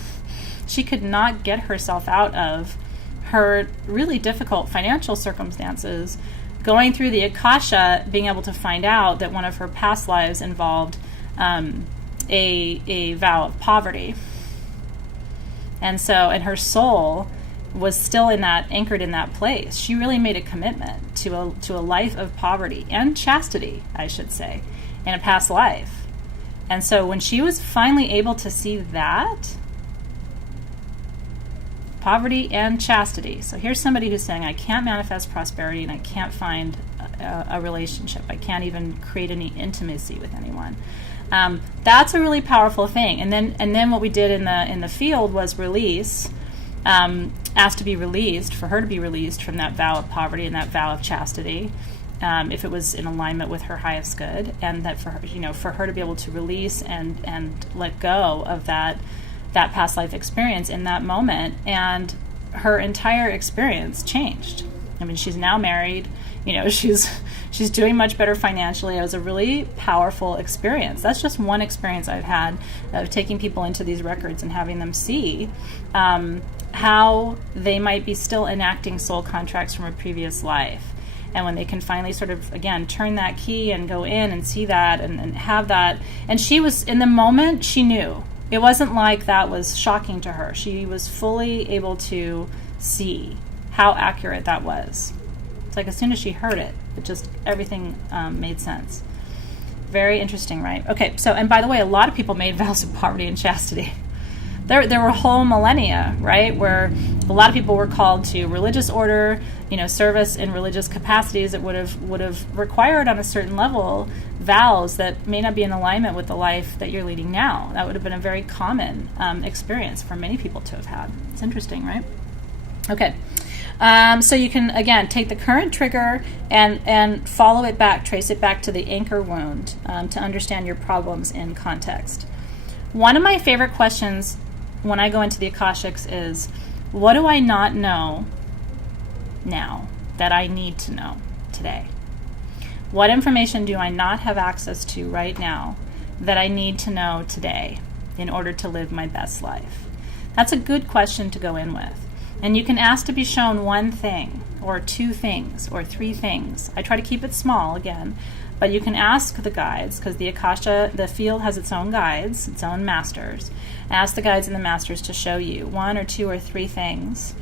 she could not get herself out of her really difficult financial circumstances. Going through the Akasha, being able to find out that one of her past lives involved a vow of poverty. And her soul was still anchored in that place. She really made a commitment to a life of poverty and chastity, I should say, in a past life. And so when she was finally able to see that, poverty and chastity. So here's somebody who's saying, I can't manifest prosperity and I can't find a relationship. I can't even create any intimacy with anyone. That's a really powerful thing. And then what we did in the field was release, asked to be released, for her to be released from that vow of poverty and that vow of chastity, if it was in alignment with her highest good, and that for her, for her to be able to release and let go of that past life experience in that moment, and her entire experience changed. I mean, she's now married. She's doing much better financially. It was a really powerful experience. That's just one experience I've had of taking people into these records and having them see how they might be still enacting soul contracts from a previous life. And when they can finally sort of, again, turn that key and go in and see that and have that. And she was, in the moment, she knew. It wasn't like that was shocking to her. She was fully able to see how accurate that was. It's like as soon as she heard it, everything made sense. Very interesting, right? Okay, so, and by the way, a lot of people made vows of poverty and chastity. There were whole millennia, right, where a lot of people were called to religious order, service in religious capacities that would have required on a certain level vows that may not be in alignment with the life that you're leading now. That would have been a very common experience for many people to have had. It's interesting, right? Okay. So you can, again, take the current trigger and follow it back, trace it back to the anchor wound to understand your problems in context. One of my favorite questions when I go into the Akashics is, what do I not know now that I need to know today? What information do I not have access to right now that I need to know today in order to live my best life? That's a good question to go in with. And you can ask to be shown one thing, or two things, or three things. I try to keep it small, again, but you can ask the guides, because the Akasha, the field has its own guides, its own masters. Ask the guides and the masters to show you one or two or three things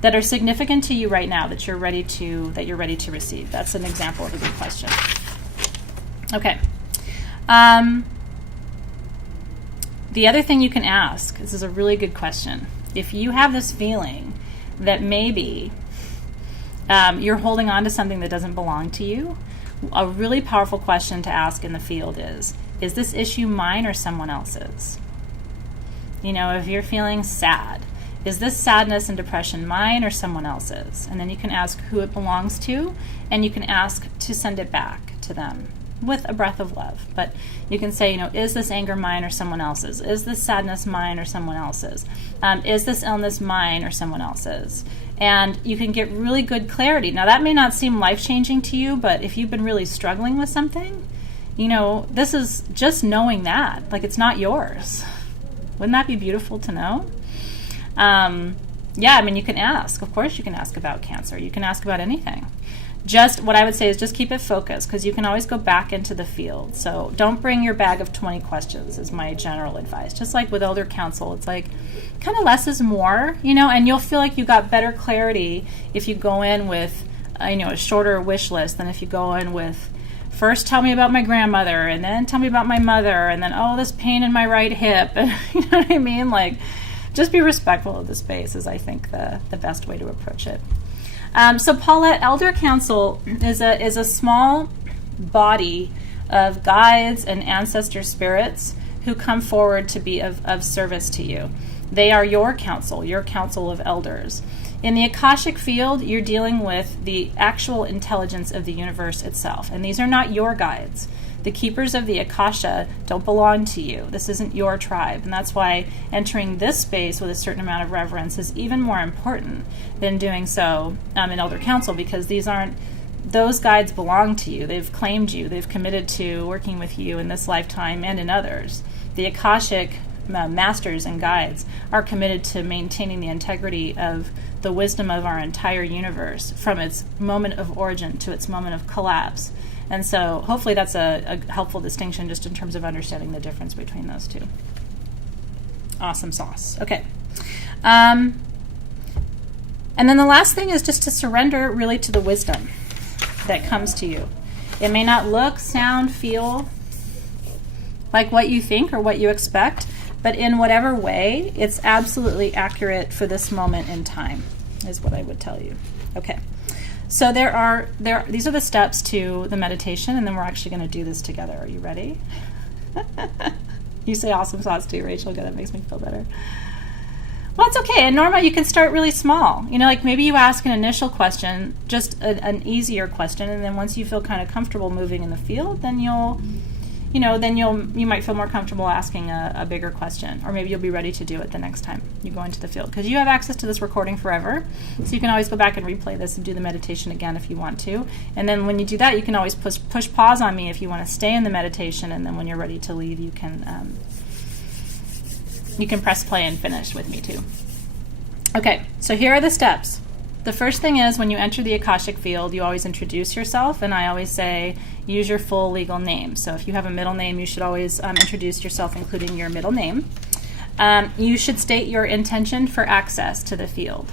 that are significant to you right now that you're ready to receive. That's an example of a good question. Okay. The other thing you can ask, this is a really good question. If you have this feeling that maybe you're holding on to something that doesn't belong to you, a really powerful question to ask in the field is this issue mine or someone else's? If you're feeling sad, is this sadness and depression mine or someone else's? And then you can ask who it belongs to, and you can ask to send it back to them with a breath of love. But you can say, is this anger mine or someone else's? Is this sadness mine or someone else's? Is this illness mine or someone else's? And you can get really good clarity. Now, that may not seem life-changing to you, but if you've been really struggling with something, this is just knowing that. Like, it's not yours. Wouldn't that be beautiful to know? You can ask. Of course you can ask about cancer. You can ask about anything. Just what I would say is just keep it focused, because you can always go back into the field. So don't bring your bag of 20 questions is my general advice. Just like with elder counsel, it's like kind of less is more, and you'll feel like you got better clarity if you go in with, a shorter wish list than if you go in with, first tell me about my grandmother, and then tell me about my mother, and then, this pain in my right hip. And you know what I mean? Like, just be respectful of the space is, I think, the best way to approach it. So Paulette, Elder Council is a small body of guides and ancestor spirits who come forward to be of service to you. They are your council of elders. In the Akashic field, you're dealing with the actual intelligence of the universe itself, and these are not your guides. The keepers of the Akasha don't belong to you. This isn't your tribe, and that's why entering this space with a certain amount of reverence is even more important than doing so in Elder Council, because those guides belong to you. They've claimed you. They've committed to working with you in this lifetime and in others. The Akashic masters and guides are committed to maintaining the integrity of the wisdom of our entire universe from its moment of origin to its moment of collapse. And so hopefully that's a helpful distinction just in terms of understanding the difference between those two. Awesome sauce. Okay. And then the last thing is just to surrender really to the wisdom that comes to you. It may not look, sound, feel like what you think or what you expect, but in whatever way, it's absolutely accurate for this moment in time, is what I would tell you. Okay. So these are the steps to the meditation, and then we're actually going to do this together. Are you ready? You say awesome sauce too, Rachel. Good, that makes me feel better. Well, it's okay. And Norma, you can start really small. Like maybe you ask an initial question, just an easier question, and then once you feel kind of comfortable moving in the field, then you might feel more comfortable asking a bigger question, or maybe you'll be ready to do it the next time you go into the field, because you have access to this recording forever, so you can always go back and replay this and do the meditation again if you want to. And then when you do that, you can always push pause on me if you want to stay in the meditation, and then when you're ready to leave, you can press play and finish with me too. Okay, so here are the steps. The first thing is, when you enter the Akashic field, you always introduce yourself, and I always say use your full legal name. So if you have a middle name, you should always introduce yourself including your middle name. You should state your intention for access to the field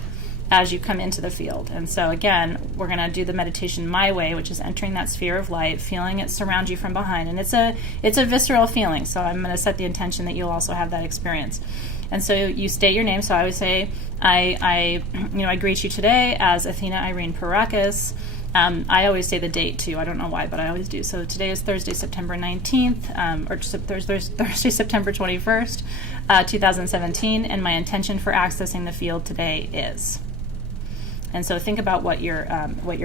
as you come into the field. And so again, we're going to do the meditation my way, which is entering that sphere of light, feeling it surround you from behind. And it's a visceral feeling, so I'm going to set the intention that you'll also have that experience. And so you state your name. So I always say, I greet you today as Athena Irene Parakis. I always say the date too. I don't know why, but I always do. So today is Thursday, September 19th, or Thursday, September 21st, 2017, and my intention for accessing the field today is. And so think about what your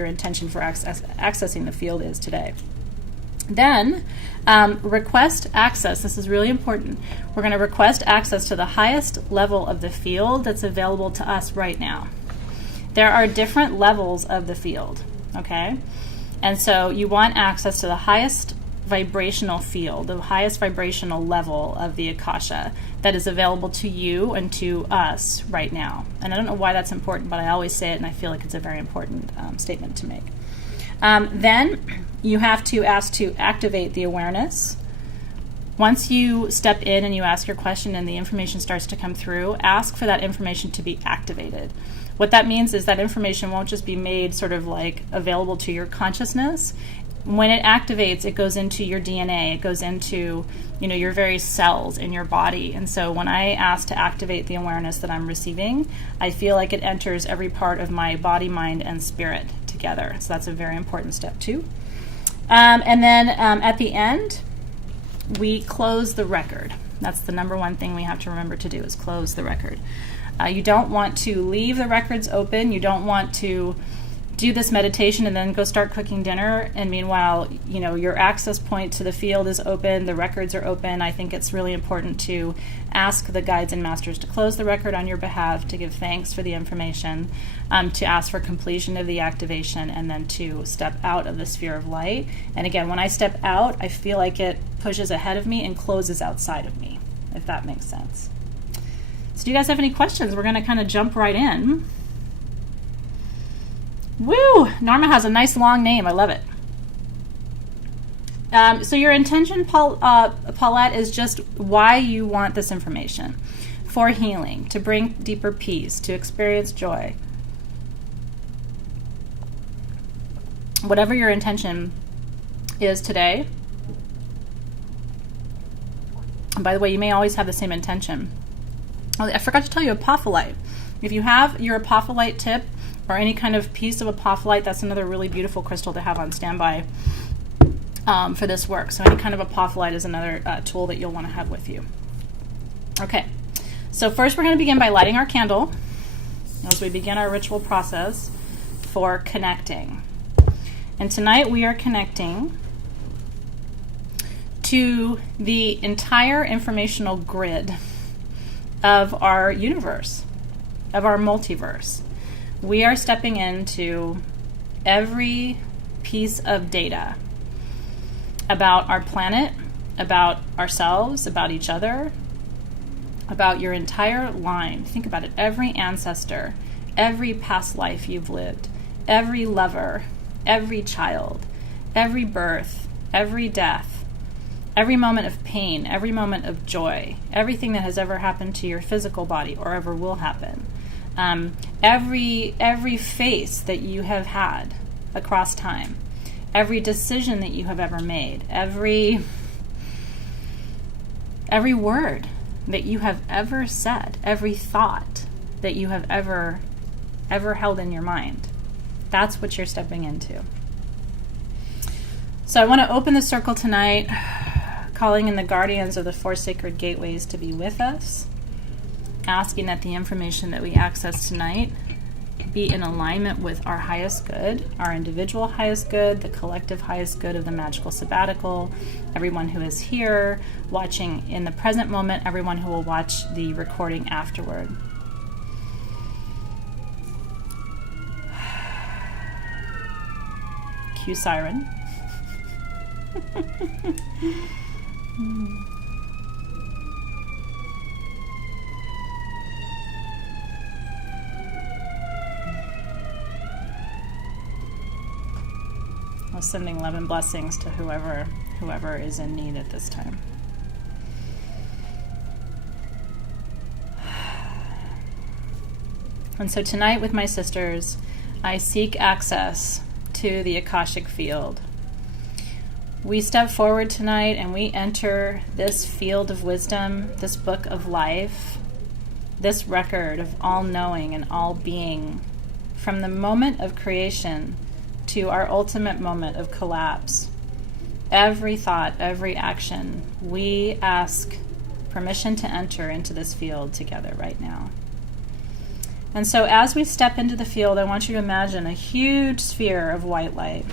intention for accessing the field is today. Then request access. This is really important. We're going to request access to the highest level of the field that's available to us right now. There are different levels of the field, okay? And so you want access to the highest vibrational field, the highest vibrational level of the Akasha that is available to you and to us right now. And I don't know why that's important, but I always say it, and I feel like it's a very important statement to make. Then you have to ask to activate the awareness. Once you step in and you ask your question and the information starts to come through, ask for that information to be activated. What that means is that information won't just be made sort of like available to your consciousness. When it activates, it goes into your DNA, it goes into, your very cells in your body. And so when I ask to activate the awareness that I'm receiving, I feel like it enters every part of my body, mind, and spirit together. So that's a very important step too. And then at the end, we close the record. That's the number one thing we have to remember to do, is close the record. You don't want to leave the records open. You don't want to do this meditation and then go start cooking dinner, and meanwhile, your access point to the field is open, the records are open. I think it's really important to ask the guides and masters to close the record on your behalf, to give thanks for the information, to ask for completion of the activation, and then to step out of the sphere of light. And again, when I step out, I feel like it pushes ahead of me and closes outside of me, if that makes sense. So do you guys have any questions? We're going to kind of jump right in. Woo! Norma has a nice long name. I love it. So your intention, Paulette, is just why you want this information. For healing, to bring deeper peace, to experience joy. Whatever your intention is today. And by the way, you may always have the same intention. Oh, I forgot to tell you apophyllite. If you have your apophyllite tip, or any kind of piece of apophyllite, that's another really beautiful crystal to have on standby for this work. So any kind of apophyllite is another tool that you'll want to have with you. Okay, so first we're going to begin by lighting our candle as we begin our ritual process for connecting. And tonight we are connecting to the entire informational grid of our universe, of our multiverse. We are stepping into every piece of data about our planet, about ourselves, about each other, about your entire line. Think about it. Every ancestor, every past life you've lived, every lover, every child, every birth, every death, every moment of pain, every moment of joy, everything that has ever happened to your physical body or ever will happen. Every face that you have had across time, every decision that you have ever made, every word that you have ever said, every thought that you have ever held in your mind. That's what you're stepping into. So I want to open the circle tonight, calling in the guardians of the four sacred gateways to be with us, asking that the information that we access tonight be in alignment with our highest good, our individual highest good, the collective highest good of the magical sabbatical, everyone who is here watching in the present moment, everyone who will watch the recording afterward. Cue siren. I'm sending love and blessings to whoever is in need at this time. And so tonight with my sisters, I seek access to the Akashic field. We step forward tonight and we enter this field of wisdom, this book of life, this record of all knowing and all being, from the moment of creation to our ultimate moment of collapse. Every thought, every action, we ask permission to enter into this field together right now. And so as we step into the field, I want you to imagine a huge sphere of white light,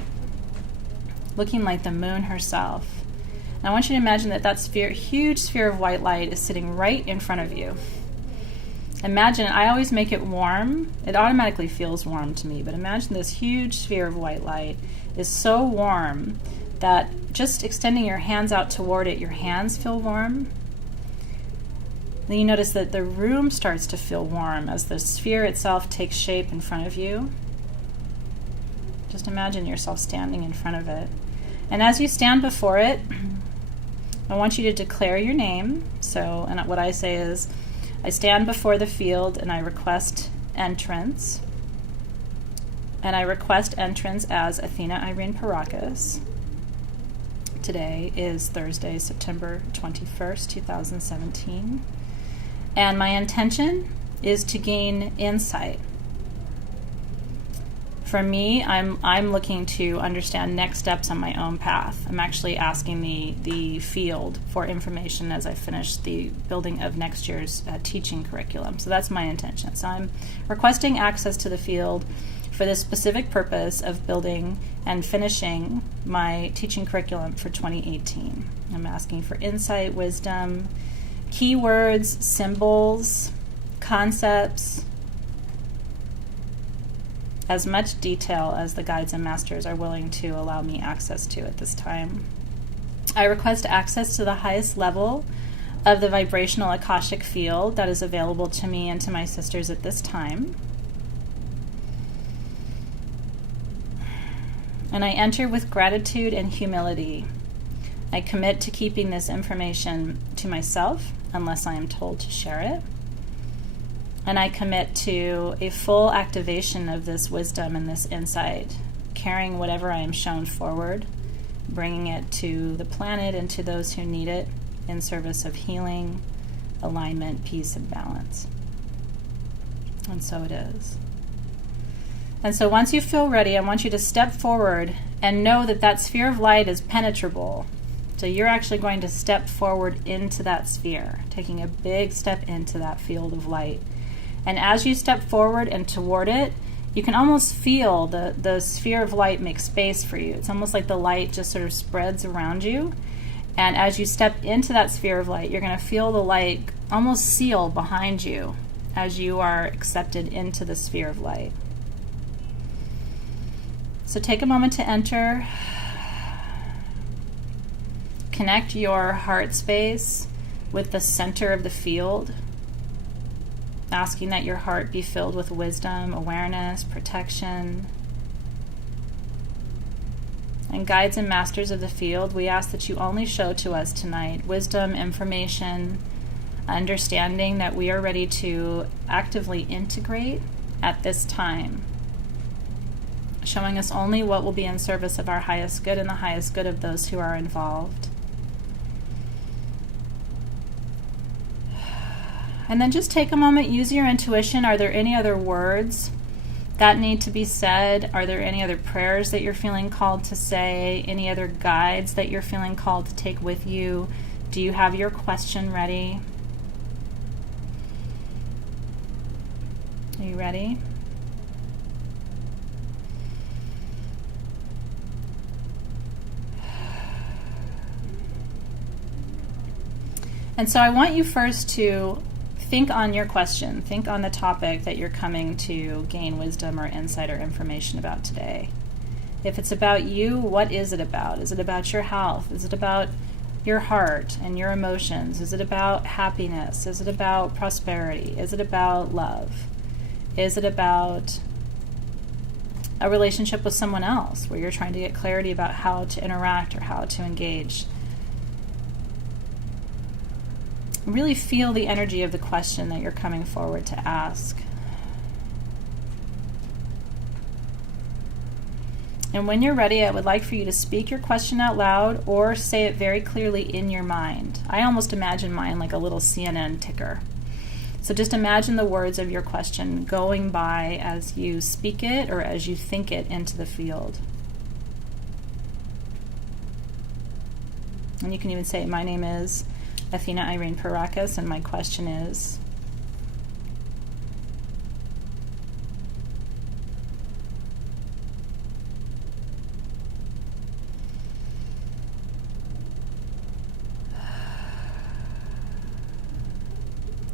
looking like the moon herself. And I want you to imagine that huge sphere of white light is sitting right in front of you. Imagine, I always make it warm. It automatically feels warm to me, but imagine this huge sphere of white light is so warm that just extending your hands out toward it, your hands feel warm. Then you notice that the room starts to feel warm as the sphere itself takes shape in front of you. Just imagine yourself standing in front of it. And as you stand before it, I want you to declare your name. So, and what I say is, I stand before the field and I request entrance. And I request entrance as Athena Irene Paracas. Today is Thursday, September 21st, 2017. And my intention is to gain insight. For me, I'm looking to understand next steps on my own path. I'm actually asking the field for information as I finish the building of next year's teaching curriculum. So that's my intention. So I'm requesting access to the field for the specific purpose of building and finishing my teaching curriculum for 2018. I'm asking for insight, wisdom, keywords, symbols, concepts, as much detail as the guides and masters are willing to allow me access to at this time. I request access to the highest level of the vibrational Akashic field that is available to me and to my sisters at this time. And I enter with gratitude and humility. I commit to keeping this information to myself unless I am told to share it. And I commit to a full activation of this wisdom and this insight, carrying whatever I am shown forward, bringing it to the planet and to those who need it in service of healing, alignment, peace, and balance. And so it is. And so once you feel ready, I want you to step forward and know that that sphere of light is penetrable. So you're actually going to step forward into that sphere, taking a big step into that field of light. And as you step forward and toward it, you can almost feel the sphere of light make space for you. It's almost like the light just sort of spreads around you. And as you step into that sphere of light, you're going to feel the light almost seal behind you as you are accepted into the sphere of light. So take a moment to enter. Connect your heart space with the center of the field, asking that your heart be filled with wisdom, awareness, protection. And guides and masters of the field, we ask that you only show to us tonight wisdom, information, understanding that we are ready to actively integrate at this time, showing us only what will be in service of our highest good and the highest good of those who are involved. And then just take a moment, use your intuition. Are there any other words that need to be said? Are there any other prayers that you're feeling called to say? Any other guides that you're feeling called to take with you? Do you have your question ready? Are you ready? And so I want you first to think on your question. Think on the topic that you're coming to gain wisdom or insight or information about today. If it's about you, what is it about? Is it about your health? Is it about your heart and your emotions? Is it about happiness? Is it about prosperity? Is it about love? Is it about a relationship with someone else where you're trying to get clarity about how to interact or how to engage? Really feel the energy of the question that you're coming forward to ask. And when you're ready, I would like for you to speak your question out loud or say it very clearly in your mind. I almost imagine mine like a little CNN ticker. So just imagine the words of your question going by as you speak it or as you think it into the field. And you can even say, my name is Athena Irene Parakis, and my question is,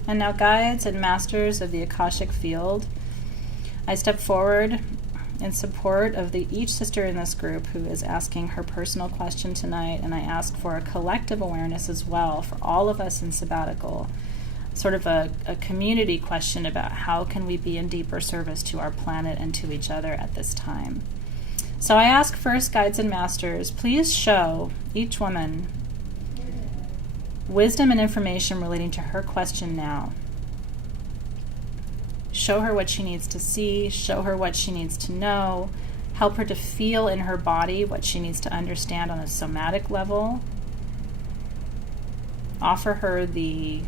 and now, guides and masters of the Akashic field, I step forward in support of each sister in this group who is asking her personal question tonight, and I ask for a collective awareness as well for all of us in Sabbatical, sort of a community question about how can we be in deeper service to our planet and to each other at this time. So I ask first, guides and masters, please show each woman wisdom and information relating to her question now. Show her what she needs to see, show her what she needs to know, help her to feel in her body what she needs to understand on a somatic level. Offer her the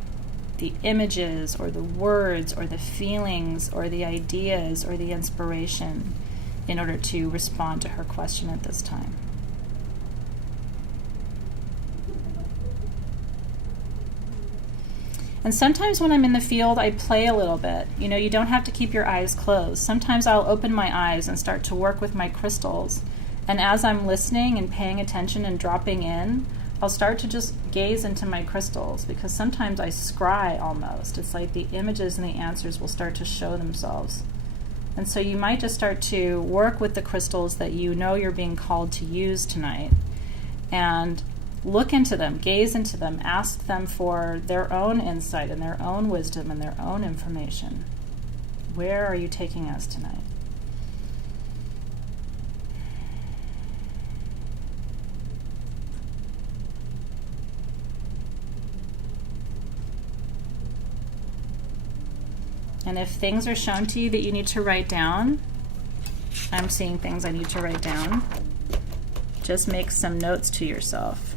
images or the words or the feelings or the ideas or the inspiration in order to respond to her question at this time. And sometimes when I'm in the field, I play a little bit. You know, you don't have to keep your eyes closed. Sometimes I'll open my eyes and start to work with my crystals. And as I'm listening and paying attention and dropping in, I'll start to just gaze into my crystals, because sometimes I scry almost. It's like the images and the answers will start to show themselves. And so you might just start to work with the crystals that you know you're being called to use tonight. And look into them, gaze into them, ask them for their own insight and their own wisdom and their own information. Where are you taking us tonight? And if things are shown to you that you need to write down, I'm seeing things I need to write down, just make some notes to yourself.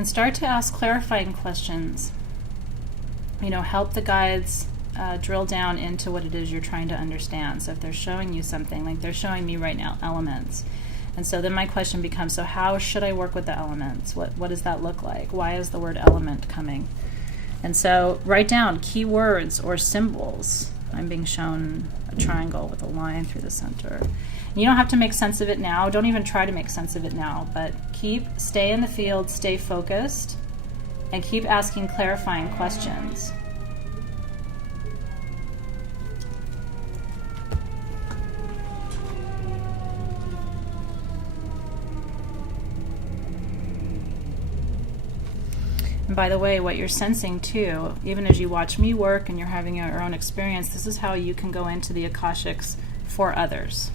And start to ask clarifying questions. Help the guides drill down into what it is you're trying to understand. So if they're showing you something, like they're showing me right now elements. And so then my question becomes, so how should I work with the elements? What does that look like? Why is the word element coming? And so write down keywords or symbols. I'm being shown a triangle with a line through the center. And you don't have to make sense of it now. Don't even try to make sense of it now, but stay in the field, stay focused, and keep asking clarifying questions. And by the way, what you're sensing too, even as you watch me work and you're having your own experience, this is how you can go into the Akashics for others.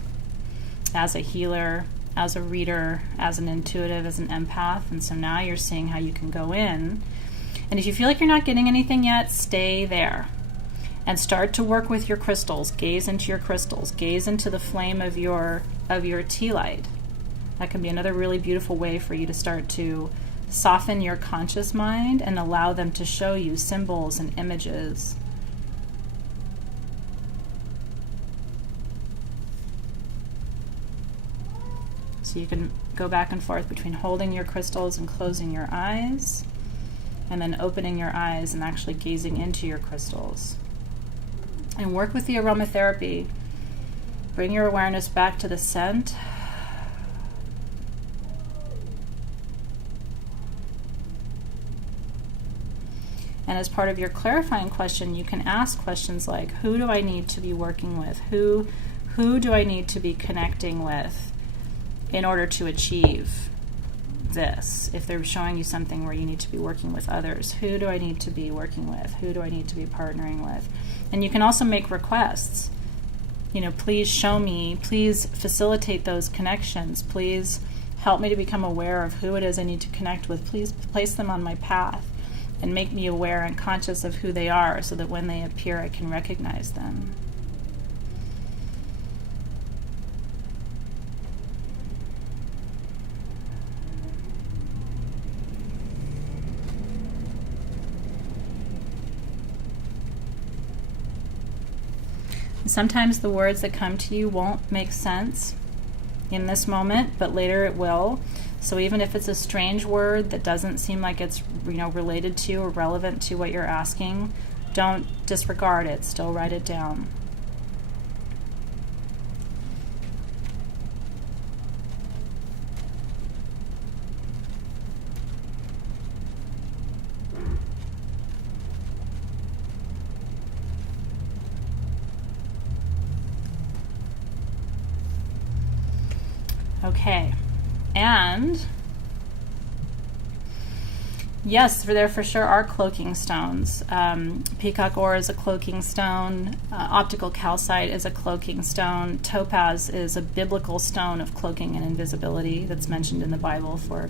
As a healer, as a reader, as an intuitive, as an empath. And so now you're seeing how you can go in. And if you feel like you're not getting anything yet, stay there. And start to work with your crystals. Gaze into your crystals. Gaze into the flame of your tea light. That can be another really beautiful way for you to start to soften your conscious mind and allow them to show you symbols and images. So you can go back and forth between holding your crystals and closing your eyes, and then opening your eyes and actually gazing into your crystals. And work with the aromatherapy. Bring your awareness back to the scent. And as part of your clarifying question, you can ask questions like, who do I need to be working with? Who do I need to be connecting with in order to achieve this? If they're showing you something where you need to be working with others, who do I need to be working with? Who do I need to be partnering with? And you can also make requests. Please show me, please facilitate those connections. Please help me to become aware of who it is I need to connect with. Please place them on my path. And make me aware and conscious of who they are so that when they appear, I can recognize them. Sometimes the words that come to you won't make sense in this moment, but later it will. So even if it's a strange word that doesn't seem like it's related to or relevant to what you're asking, don't disregard it. Still write it down. Okay. And yes, there for sure are cloaking stones. Peacock ore is a cloaking stone. Optical calcite is a cloaking stone. Topaz is a biblical stone of cloaking and invisibility that's mentioned in the Bible for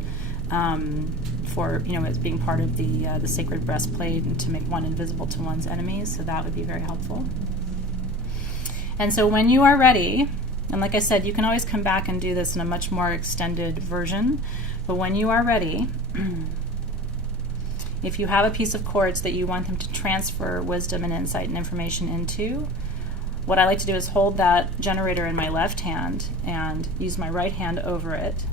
as being part of the sacred breastplate and to make one invisible to one's enemies. So that would be very helpful. And so when you are ready, and like I said, you can always come back and do this in a much more extended version, but when you are ready, if you have a piece of quartz that you want them to transfer wisdom and insight and information into, what I like to do is hold that generator in my left hand and use my right hand over it.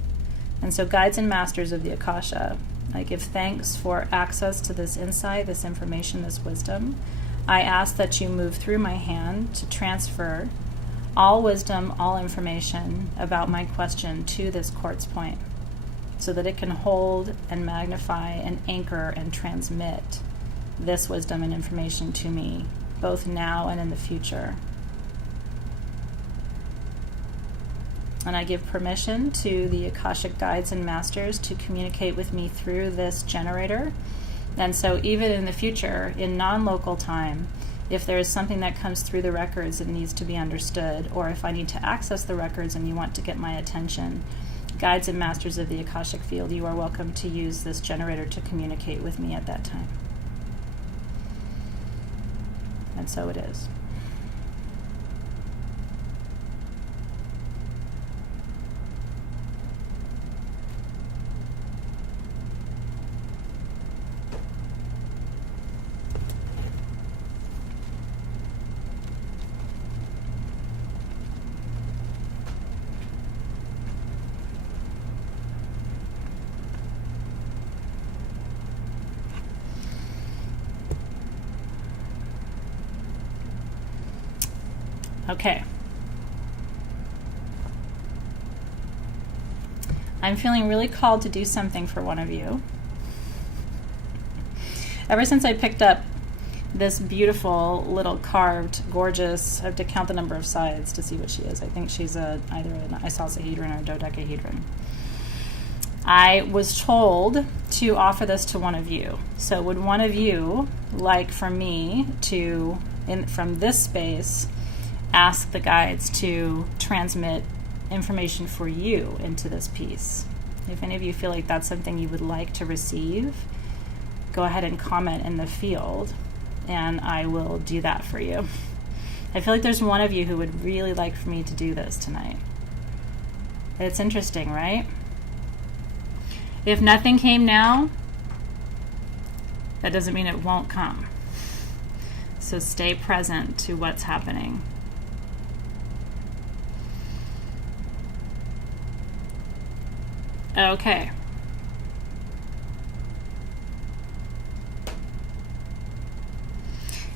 And so guides and masters of the Akasha, I give thanks for access to this insight, this information, this wisdom. I ask that you move through my hand to transfer all wisdom, all information about my question to this quartz point so that it can hold and magnify and anchor and transmit this wisdom and information to me, both now and in the future. And I give permission to the Akashic guides and masters to communicate with me through this generator. And so even in the future, in non-local time, if there is something that comes through the records that needs to be understood, or if I need to access the records and you want to get my attention, guides and masters of the Akashic field, you are welcome to use this generator to communicate with me at that time. And so it is. Okay. I'm feeling really called to do something for one of you. Ever since I picked up this beautiful little carved, gorgeous, I have to count the number of sides to see what she is. I think she's either an isosahedron or a dodecahedron. I was told to offer this to one of you. So would one of you like for me to, from this space, ask the guides to transmit information for you into this piece? If any of you feel like that's something you would like to receive, go ahead and comment in the field, and I will do that for you. I feel like there's one of you who would really like for me to do this tonight. It's interesting, right? If nothing came now, that doesn't mean it won't come. So stay present to what's happening. Okay.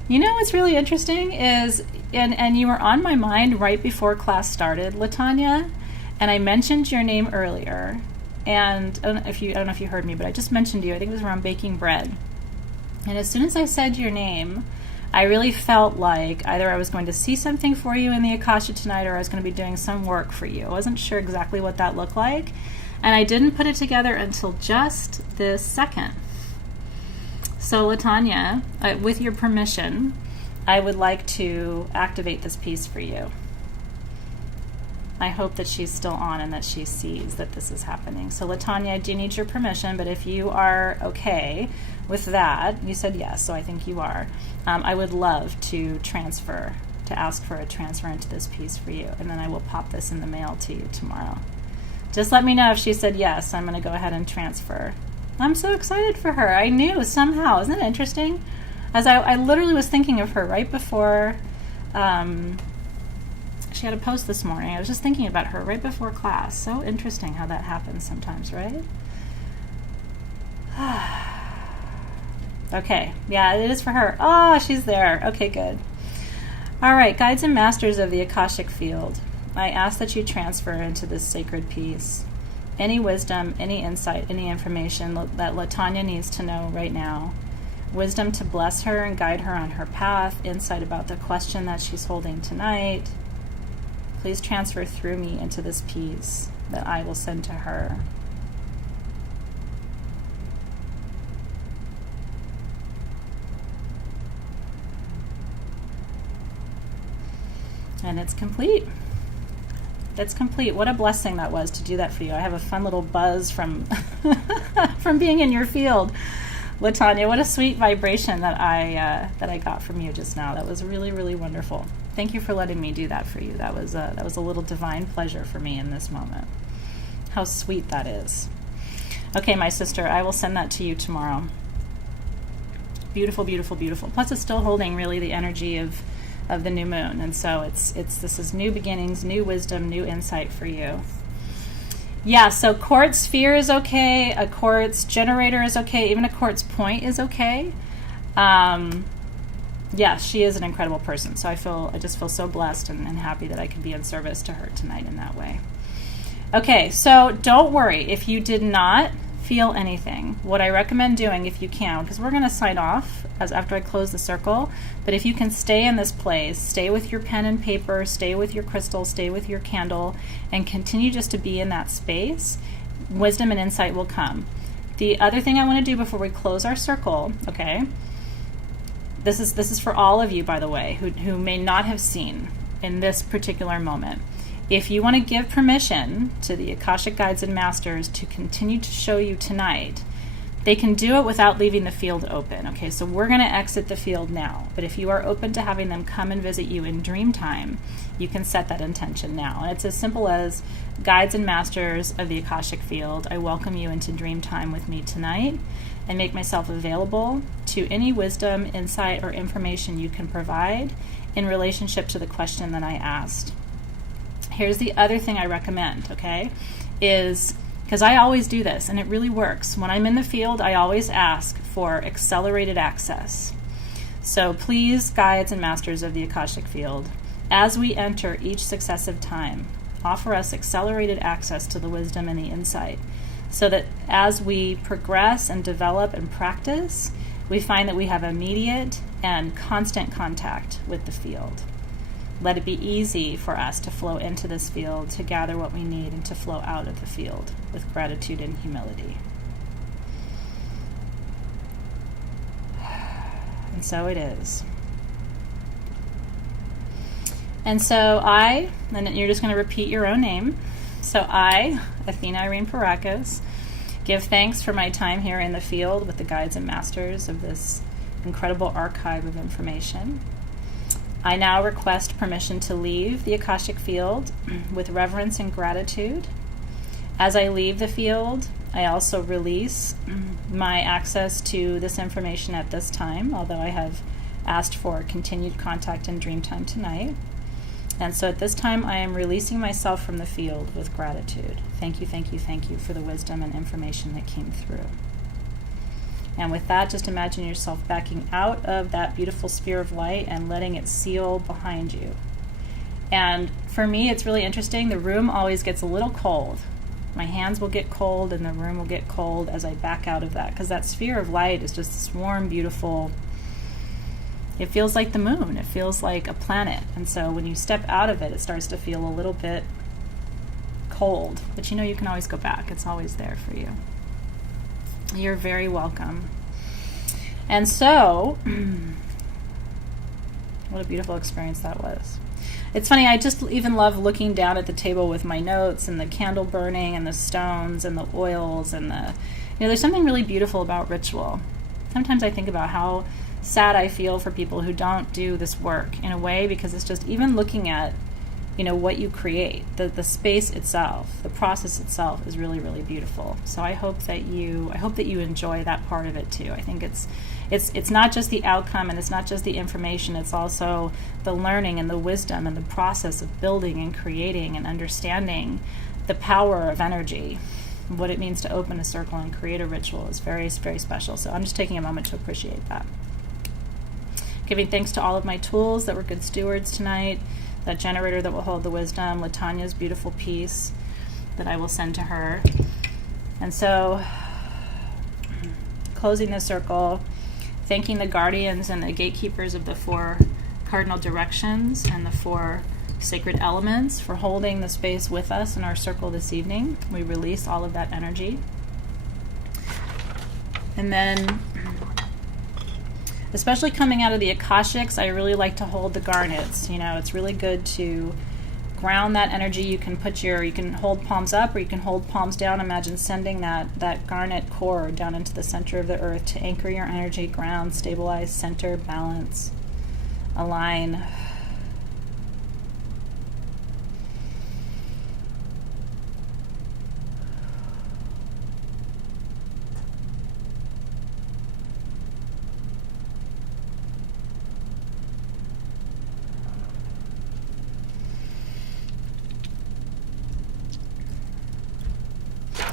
You know what's really interesting is, and you were on my mind right before class started, LaTanya, and I mentioned your name earlier, and I don't know if you heard me, but I just mentioned you. I think it was around baking bread. And as soon as I said your name, I really felt like either I was going to see something for you in the Akasha tonight, or I was going to be doing some work for you. I wasn't sure exactly what that looked like, and I didn't put it together until just this second. So LaTanya, with your permission, I would like to activate this piece for you. I hope that she's still on and that she sees that this is happening. So LaTanya, I do need your permission, but if you are okay with that, you said yes, so I think you are. I would love to ask for a transfer into this piece for you, and then I will pop this in the mail to you tomorrow. Just let me know if she said yes. I'm going to go ahead and transfer. I'm so excited for her. I knew somehow. Isn't it interesting? As I literally was thinking of her right before she had a post this morning. I was just thinking about her right before class. So interesting how that happens sometimes, right? Okay. Yeah, it is for her. Oh, she's there. Okay, good. All right, guides and masters of the Akashic field, I ask that you transfer into this sacred piece any wisdom, any insight, any information that LaTanya needs to know right now. Wisdom to bless her and guide her on her path. Insight about the question that she's holding tonight. Please transfer through me into this piece that I will send to her. And it's complete. It's complete. What a blessing that was to do that for you. I have a fun little buzz from from being in your field, LaTanya. What a sweet vibration that I got from you just now. That was really, really wonderful. Thank you for letting me do that for you. That was a little divine pleasure for me in this moment. How sweet that is. Okay, my sister, I will send that to you tomorrow. Beautiful, beautiful, beautiful. Plus, it's still holding really the energy of the new moon, and so this is new beginnings, new wisdom, new insight for you. Yeah, so quartz sphere is okay, a quartz generator is okay, even a quartz point is okay. Yeah, she is an incredible person, so I just feel so blessed and happy that I can be in service to her tonight in that way. Okay, so don't worry if you did not feel anything. What I recommend doing, if you can, because we're going to sign off after I close the circle, but if you can stay in this place, stay with your pen and paper, stay with your crystal, stay with your candle, and continue just to be in that space, wisdom and insight will come. The other thing I want to do before we close our circle, okay, this is for all of you, by the way, who may not have seen in this particular moment. If you want to give permission to the Akashic Guides and Masters to continue to show you tonight, they can do it without leaving the field open. Okay, so we're going to exit the field now. But if you are open to having them come and visit you in dream time, you can set that intention now. And it's as simple as, Guides and Masters of the Akashic field, I welcome you into dream time with me tonight and make myself available to any wisdom, insight, or information you can provide in relationship to the question that I asked. Here's the other thing I recommend, okay, is, because I always do this, and it really works. When I'm in the field, I always ask for accelerated access. So please, guides and masters of the Akashic field, as we enter each successive time, offer us accelerated access to the wisdom and the insight, so that as we progress and develop and practice, we find that we have immediate and constant contact with the field. Let it be easy for us to flow into this field, to gather what we need, and to flow out of the field with gratitude and humility. And so it is. And so and you're just going to repeat your own name. So I, Athena Irene Parakos, give thanks for my time here in the field with the guides and masters of this incredible archive of information. I now request permission to leave the Akashic field with reverence and gratitude. As I leave the field, I also release my access to this information at this time, although I have asked for continued contact in dream time tonight. And so at this time, I am releasing myself from the field with gratitude. Thank you, thank you, thank you for the wisdom and information that came through. And with that, just imagine yourself backing out of that beautiful sphere of light and letting it seal behind you. And for me, it's really interesting. The room always gets a little cold. My hands will get cold and the room will get cold as I back out of that, because that sphere of light is just this warm, beautiful, it feels like the moon. It feels like a planet. And so when you step out of it, it starts to feel a little bit cold. But you can always go back. It's always there for you. You're very welcome. And so, what a beautiful experience that was. It's funny, I just even love looking down at the table with my notes and the candle burning and the stones and the oils and there's something really beautiful about ritual. Sometimes I think about how sad I feel for people who don't do this work in a way, because it's just even looking at what you create, the space itself, the process itself is really, really beautiful. So I hope that you enjoy that part of it too. I think it's not just the outcome and it's not just the information, it's also the learning and the wisdom and the process of building and creating and understanding the power of energy. What it means to open a circle and create a ritual is very, very special. So I'm just taking a moment to appreciate that. Giving thanks to all of my tools that were good stewards tonight. That generator that will hold the wisdom, Latanya's beautiful piece that I will send to her. And so, closing the circle, thanking the guardians and the gatekeepers of the 4 cardinal directions and the 4 sacred elements for holding the space with us in our circle this evening. We release all of that energy. And then, especially coming out of the Akashics, I really like to hold the garnets. It's really good to ground that energy. You can hold palms up or you can hold palms down. Imagine sending that garnet cord down into the center of the earth to anchor your energy, ground, stabilize, center, balance, align.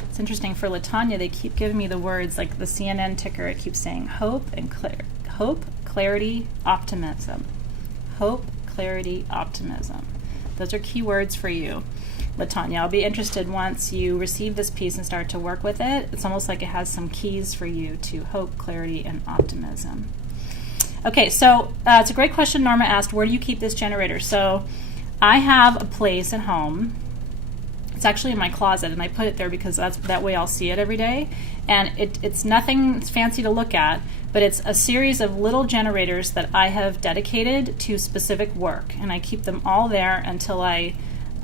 It's interesting, for Latanya, they keep giving me the words like the CNN ticker. It keeps saying hope, clarity, optimism. Hope, clarity, optimism. Those are key words for you, Latanya. I'll be interested once you receive this piece and start to work with it. It's almost like it has some keys for you to hope, clarity, and optimism. Okay, so it's a great question. Norma asked, where do you keep this generator? So I have a place at home. It's actually in my closet, and I put it there because that way I'll see it every day. And it's nothing fancy to look at, but it's a series of little generators that I have dedicated to specific work. And I keep them all there until I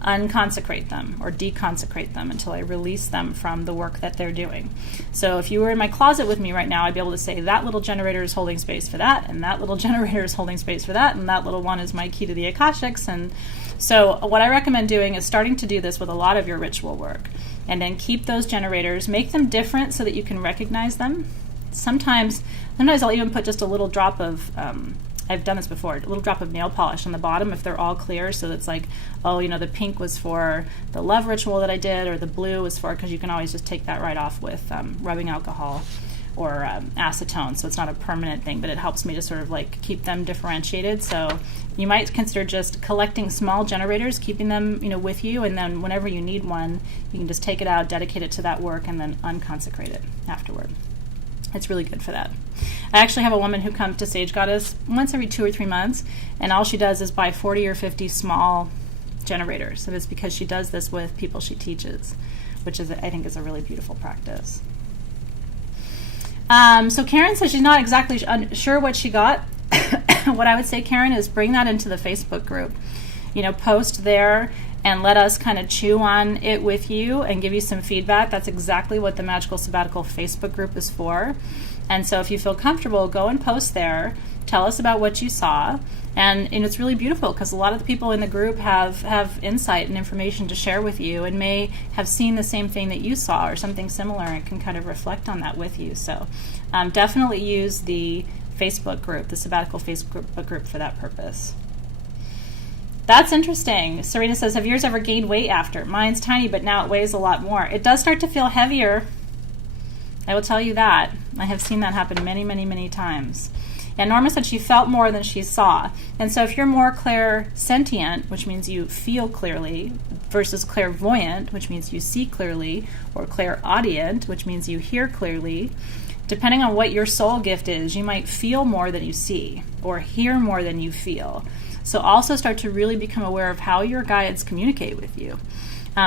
unconsecrate them or deconsecrate them, until I release them from the work that they're doing. So if you were in my closet with me right now, I'd be able to say that little generator is holding space for that, and that little generator is holding space for that, and that little one is my key to the Akashics. And so what I recommend doing is starting to do this with a lot of your ritual work, and then keep those generators, make them different so that you can recognize them. Sometimes I'll even put just a little drop of I've done this before, a little drop of nail polish on the bottom if they're all clear, so it's like, the pink was for the love ritual that I did, or the blue was for, because you can always just take that right off with rubbing alcohol acetone, so it's not a permanent thing, but it helps me to sort of like keep them differentiated. So you might consider just collecting small generators, keeping them, with you, and then whenever you need one, you can just take it out, dedicate it to that work, and then unconsecrate it afterward. It's really good for that. I actually have a woman who comes to Sage Goddess once every 2 or 3 months, and all she does is buy 40 or 50 small generators. And it's because she does this with people she teaches, which is, I think, is a really beautiful practice. So Karen says she's not exactly sure what she got. What I would say, Karen, is bring that into the Facebook group. Post there and let us kind of chew on it with you and give you some feedback. That's exactly what the Magical Sabbatical Facebook group is for. And so if you feel comfortable, go and post there. Tell us about what you saw. And it's really beautiful because a lot of the people in the group have insight and information to share with you and may have seen the same thing that you saw or something similar and can kind of reflect on that with you. So definitely use the Facebook group, the Sabbatical Facebook group, for that purpose. That's interesting. Serena says, have yours ever gained weight after? Mine's tiny, but now it weighs a lot more. It does start to feel heavier. I will tell you that. I have seen that happen many, many, many times. And Norma said she felt more than she saw. And so if you're more clairsentient, which means you feel clearly, versus clairvoyant, which means you see clearly, or clairaudient, which means you hear clearly, depending on what your soul gift is, you might feel more than you see, or hear more than you feel. So also start to really become aware of how your guides communicate with you.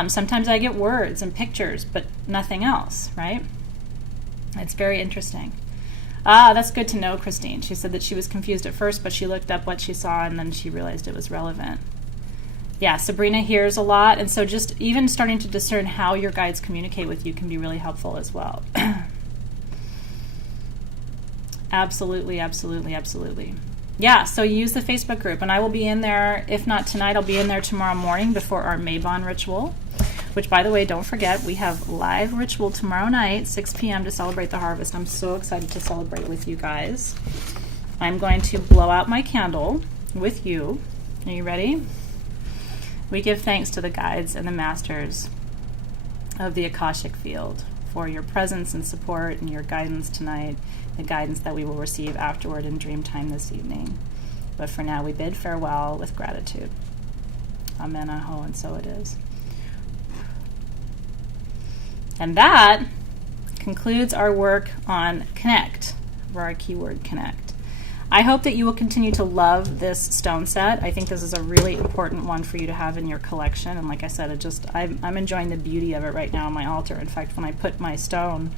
Sometimes I get words and pictures, but nothing else, right? It's very interesting. That's good to know, Christine. She said that she was confused at first, but she looked up what she saw and then she realized it was relevant. Yeah, Sabrina hears a lot, and so just even starting to discern how your guides communicate with you can be really helpful as well. Absolutely, absolutely, absolutely. Yeah, so use the Facebook group, and I will be in there. If not tonight, I'll be in there tomorrow morning before our Maybon ritual, which, by the way, don't forget, we have live ritual tomorrow night, 6 p.m. to celebrate the harvest. I'm so excited to celebrate with you guys. I'm going to blow out my candle with you. Are you ready? We give thanks to the guides and the masters of the Akashic field for your presence and support and your guidance tonight, the guidance that we will receive afterward in dream time this evening. But for now, we bid farewell with gratitude. Amen, aho, and so it is. And that concludes our work on connect, or our keyword connect. I hope that you will continue to love this stone set. I think this is a really important one for you to have in your collection. And like I said, I'm enjoying the beauty of it right now on my altar. In fact, when I put my stone,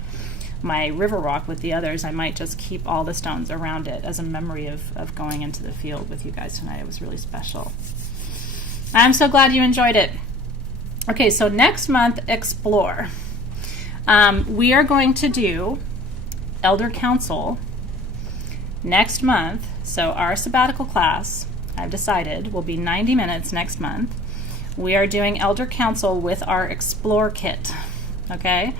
my river rock with the others, I might just keep all the stones around it as a memory of going into the field with you guys tonight. It was really special. I'm so glad you enjoyed it. Okay, so next month, explore. We are going to do Elder Council next month. So our sabbatical class, I've decided, will be 90 minutes next month. We are doing Elder Council with our Explore kit, okay?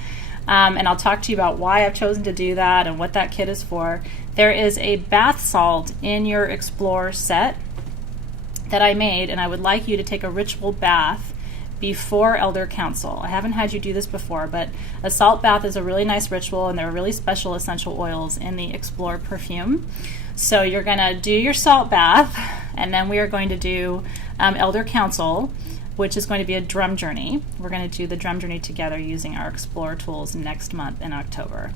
And I'll talk to you about why I've chosen to do that and what that kit is for. There is a bath salt in your Explore set that I made, and I would like you to take a ritual bath before Elder Council. I haven't had you do this before, but a salt bath is a really nice ritual, and there are really special essential oils in the Explore perfume. So you're going to do your salt bath, and then we are going to do Elder Council, which is going to be a drum journey. We're going to do the drum journey together using our Explore tools next month in October.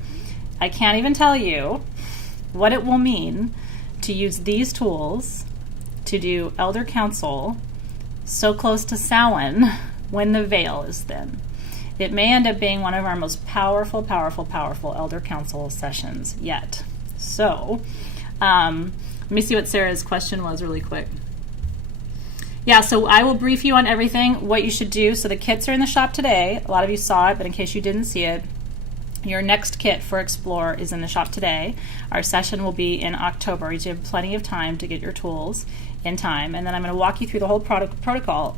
I can't even tell you what it will mean to use these tools to do Elder Council so close to Samhain when the veil is thin. It may end up being one of our most powerful Elder Council sessions yet. So, let me see what Sarah's question was really quick. Yeah, so I will brief you on everything, what you should do. So the kits are in the shop today. A lot of you saw it, but in case you didn't see it, your next kit for Explore is in the shop today. Our session will be in October. You have plenty of time to get your tools in time. And then I'm going to walk you through the whole protocol,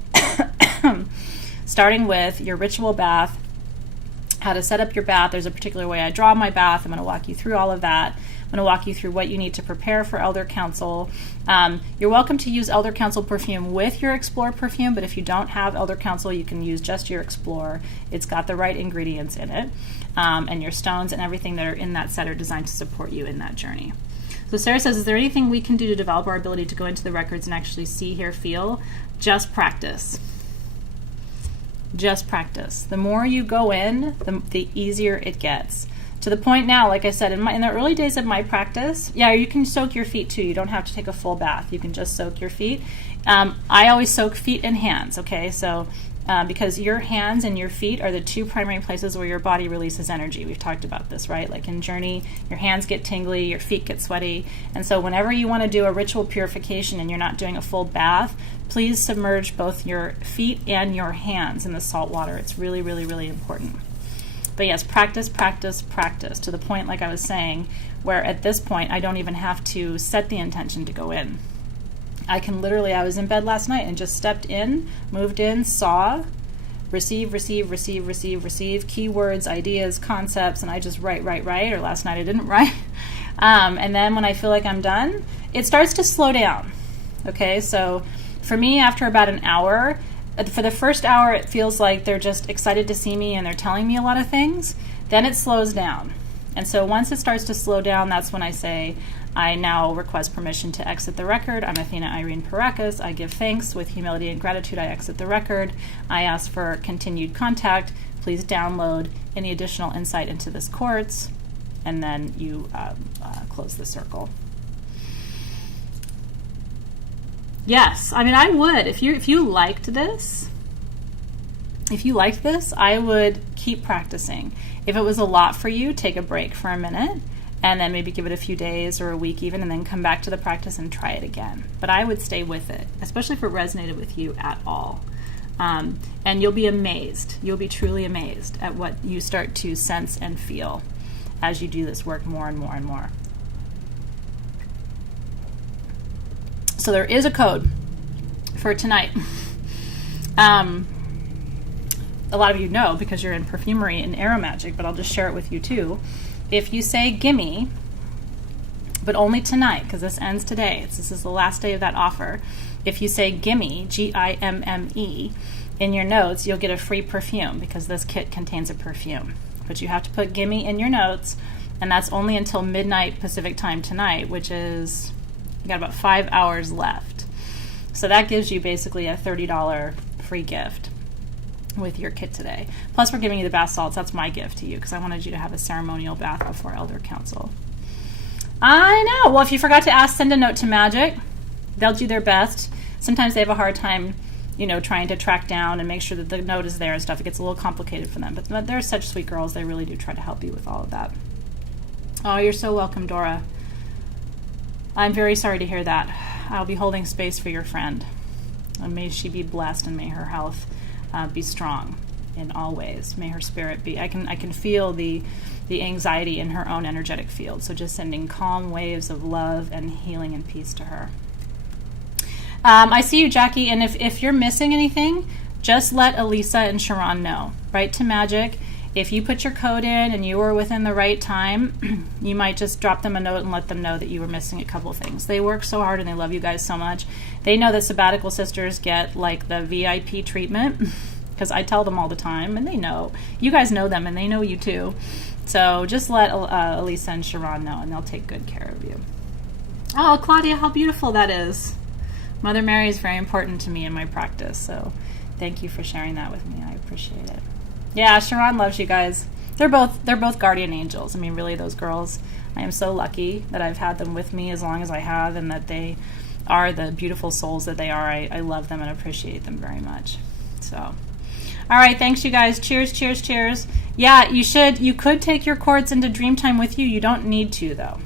starting with your ritual bath, how to set up your bath. There's a particular way I draw my bath. I'm going to walk you through all of that. going to walk you through what you need to prepare for Elder Council. You're welcome to use Elder Council perfume with your Explore perfume, but if you don't have Elder Council, you can use just your Explore. It's got the right ingredients in it, and your stones and everything that are in that set are designed to support you in that journey. So Sarah says, is there anything we can do to develop our ability to go into the records and actually see, hear, feel? Just practice. Just practice. The more you go in, the easier it gets. To the point now, like I said, in the early days of my practice, yeah, you can soak your feet too. You don't have to take a full bath. You can just soak your feet. I always soak feet and hands, okay? So because your hands and your feet are the two primary places where your body releases energy. We've talked about this, right? Like in Journey, your hands get tingly, your feet get sweaty. And so whenever you want to do a ritual purification and you're not doing a full bath, please submerge both your feet and your hands in the salt water. It's really, really, really important. But yes, practice, practice, practice, to the point, like I was saying, where at this point I don't even have to set the intention to go in. I can literally, I was in bed last night and just stepped in, moved in, saw, receive, receive, receive, receive, receive, keywords, ideas, concepts, and I just write, or last night I didn't write. And then when I feel like I'm done, it starts to slow down. Okay, so for me, after about an hour, for the first hour, it feels like they're just excited to see me and they're telling me a lot of things. Then it slows down. And so once it starts to slow down, that's when I say, I now request permission to exit the record. I'm Athena Irene Parakis. I give thanks. With humility and gratitude, I exit the record. I ask for continued contact. Please download any additional insight into this quartz. And then you close the circle. Yes, I mean, I would. If you liked this, I would keep practicing. If it was a lot for you, take a break for a minute and then maybe give it a few days or a week even, and then come back to the practice and try it again. But I would stay with it, especially if it resonated with you at all. And you'll be amazed. You'll be truly amazed at what you start to sense and feel as you do this work more and more and more. So there is a code for tonight. A lot of you know because you're in perfumery and aromagic, but I'll just share it with you too. If you say gimme, but only tonight, because this ends today, this is the last day of that offer. If you say gimme, Gimme, in your notes, you'll get a free perfume because this kit contains a perfume. But you have to put gimme in your notes, and that's only until midnight Pacific time tonight, which is, you got about 5 hours left. So that gives you basically a $30 free gift with your kit today. Plus we're giving you the bath salts. That's my gift to you because I wanted you to have a ceremonial bath before Elder Council. I know. Well, if you forgot to ask, send a note to Magic. They'll do their best. Sometimes they have a hard time, trying to track down and make sure that the note is there and stuff. It gets a little complicated for them. But they're such sweet girls. They really do try to help you with all of that. Oh, you're so welcome, Dora. I'm very sorry to hear that. I'll be holding space for your friend. And may she be blessed and may her health be strong in all ways. May her spirit be. I can feel the anxiety in her own energetic field. So just sending calm waves of love and healing and peace to her. I see you, Jackie. And if you're missing anything, just let Elisa and Sharon know. Write to Magic. If you put your code in and you were within the right time, you might just drop them a note and let them know that you were missing a couple things. They work so hard and they love you guys so much. They know that Sabbatical Sisters get like the VIP treatment because I tell them all the time and they know. You guys know them and they know you too. So just let Elisa and Sharon know and they'll take good care of you. Oh, Claudia, how beautiful that is. Mother Mary is very important to me in my practice. So thank you for sharing that with me. I appreciate it. Yeah, Sharon loves you guys. They're both guardian angels. I mean, really, those girls. I am so lucky that I've had them with me as long as I have, and that they are the beautiful souls that they are. I love them and appreciate them very much. So, all right, thanks, you guys. Cheers, cheers, cheers. Yeah, you could take your quartz into Dreamtime with you. You don't need to, though,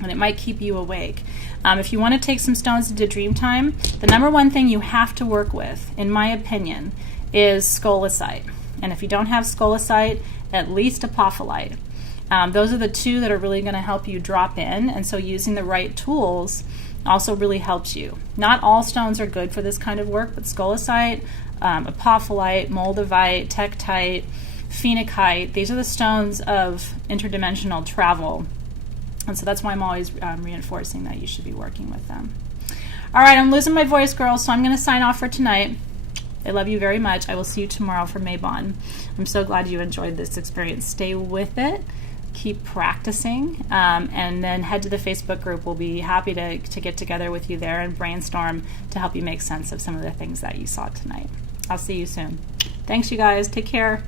and it might keep you awake. If you want to take some stones into Dreamtime, the number one thing you have to work with, in my opinion, is scolecite. And if you don't have scolecite, at least apophyllite. Those are the two that are really going to help you drop in. And so using the right tools also really helps you. Not all stones are good for this kind of work, but scolecite, apophyllite, moldavite, tektite, phenakite, these are the stones of interdimensional travel And so that's why I'm always reinforcing that you should be working with them. All right, I'm losing my voice, girls, so I'm going to sign off for tonight. I love you very much. I will see you tomorrow for Maybon. I'm so glad you enjoyed this experience. Stay with it. Keep practicing. And then head to the Facebook group. We'll be happy to get together with you there and brainstorm to help you make sense of some of the things that you saw tonight. I'll see you soon. Thanks, you guys. Take care.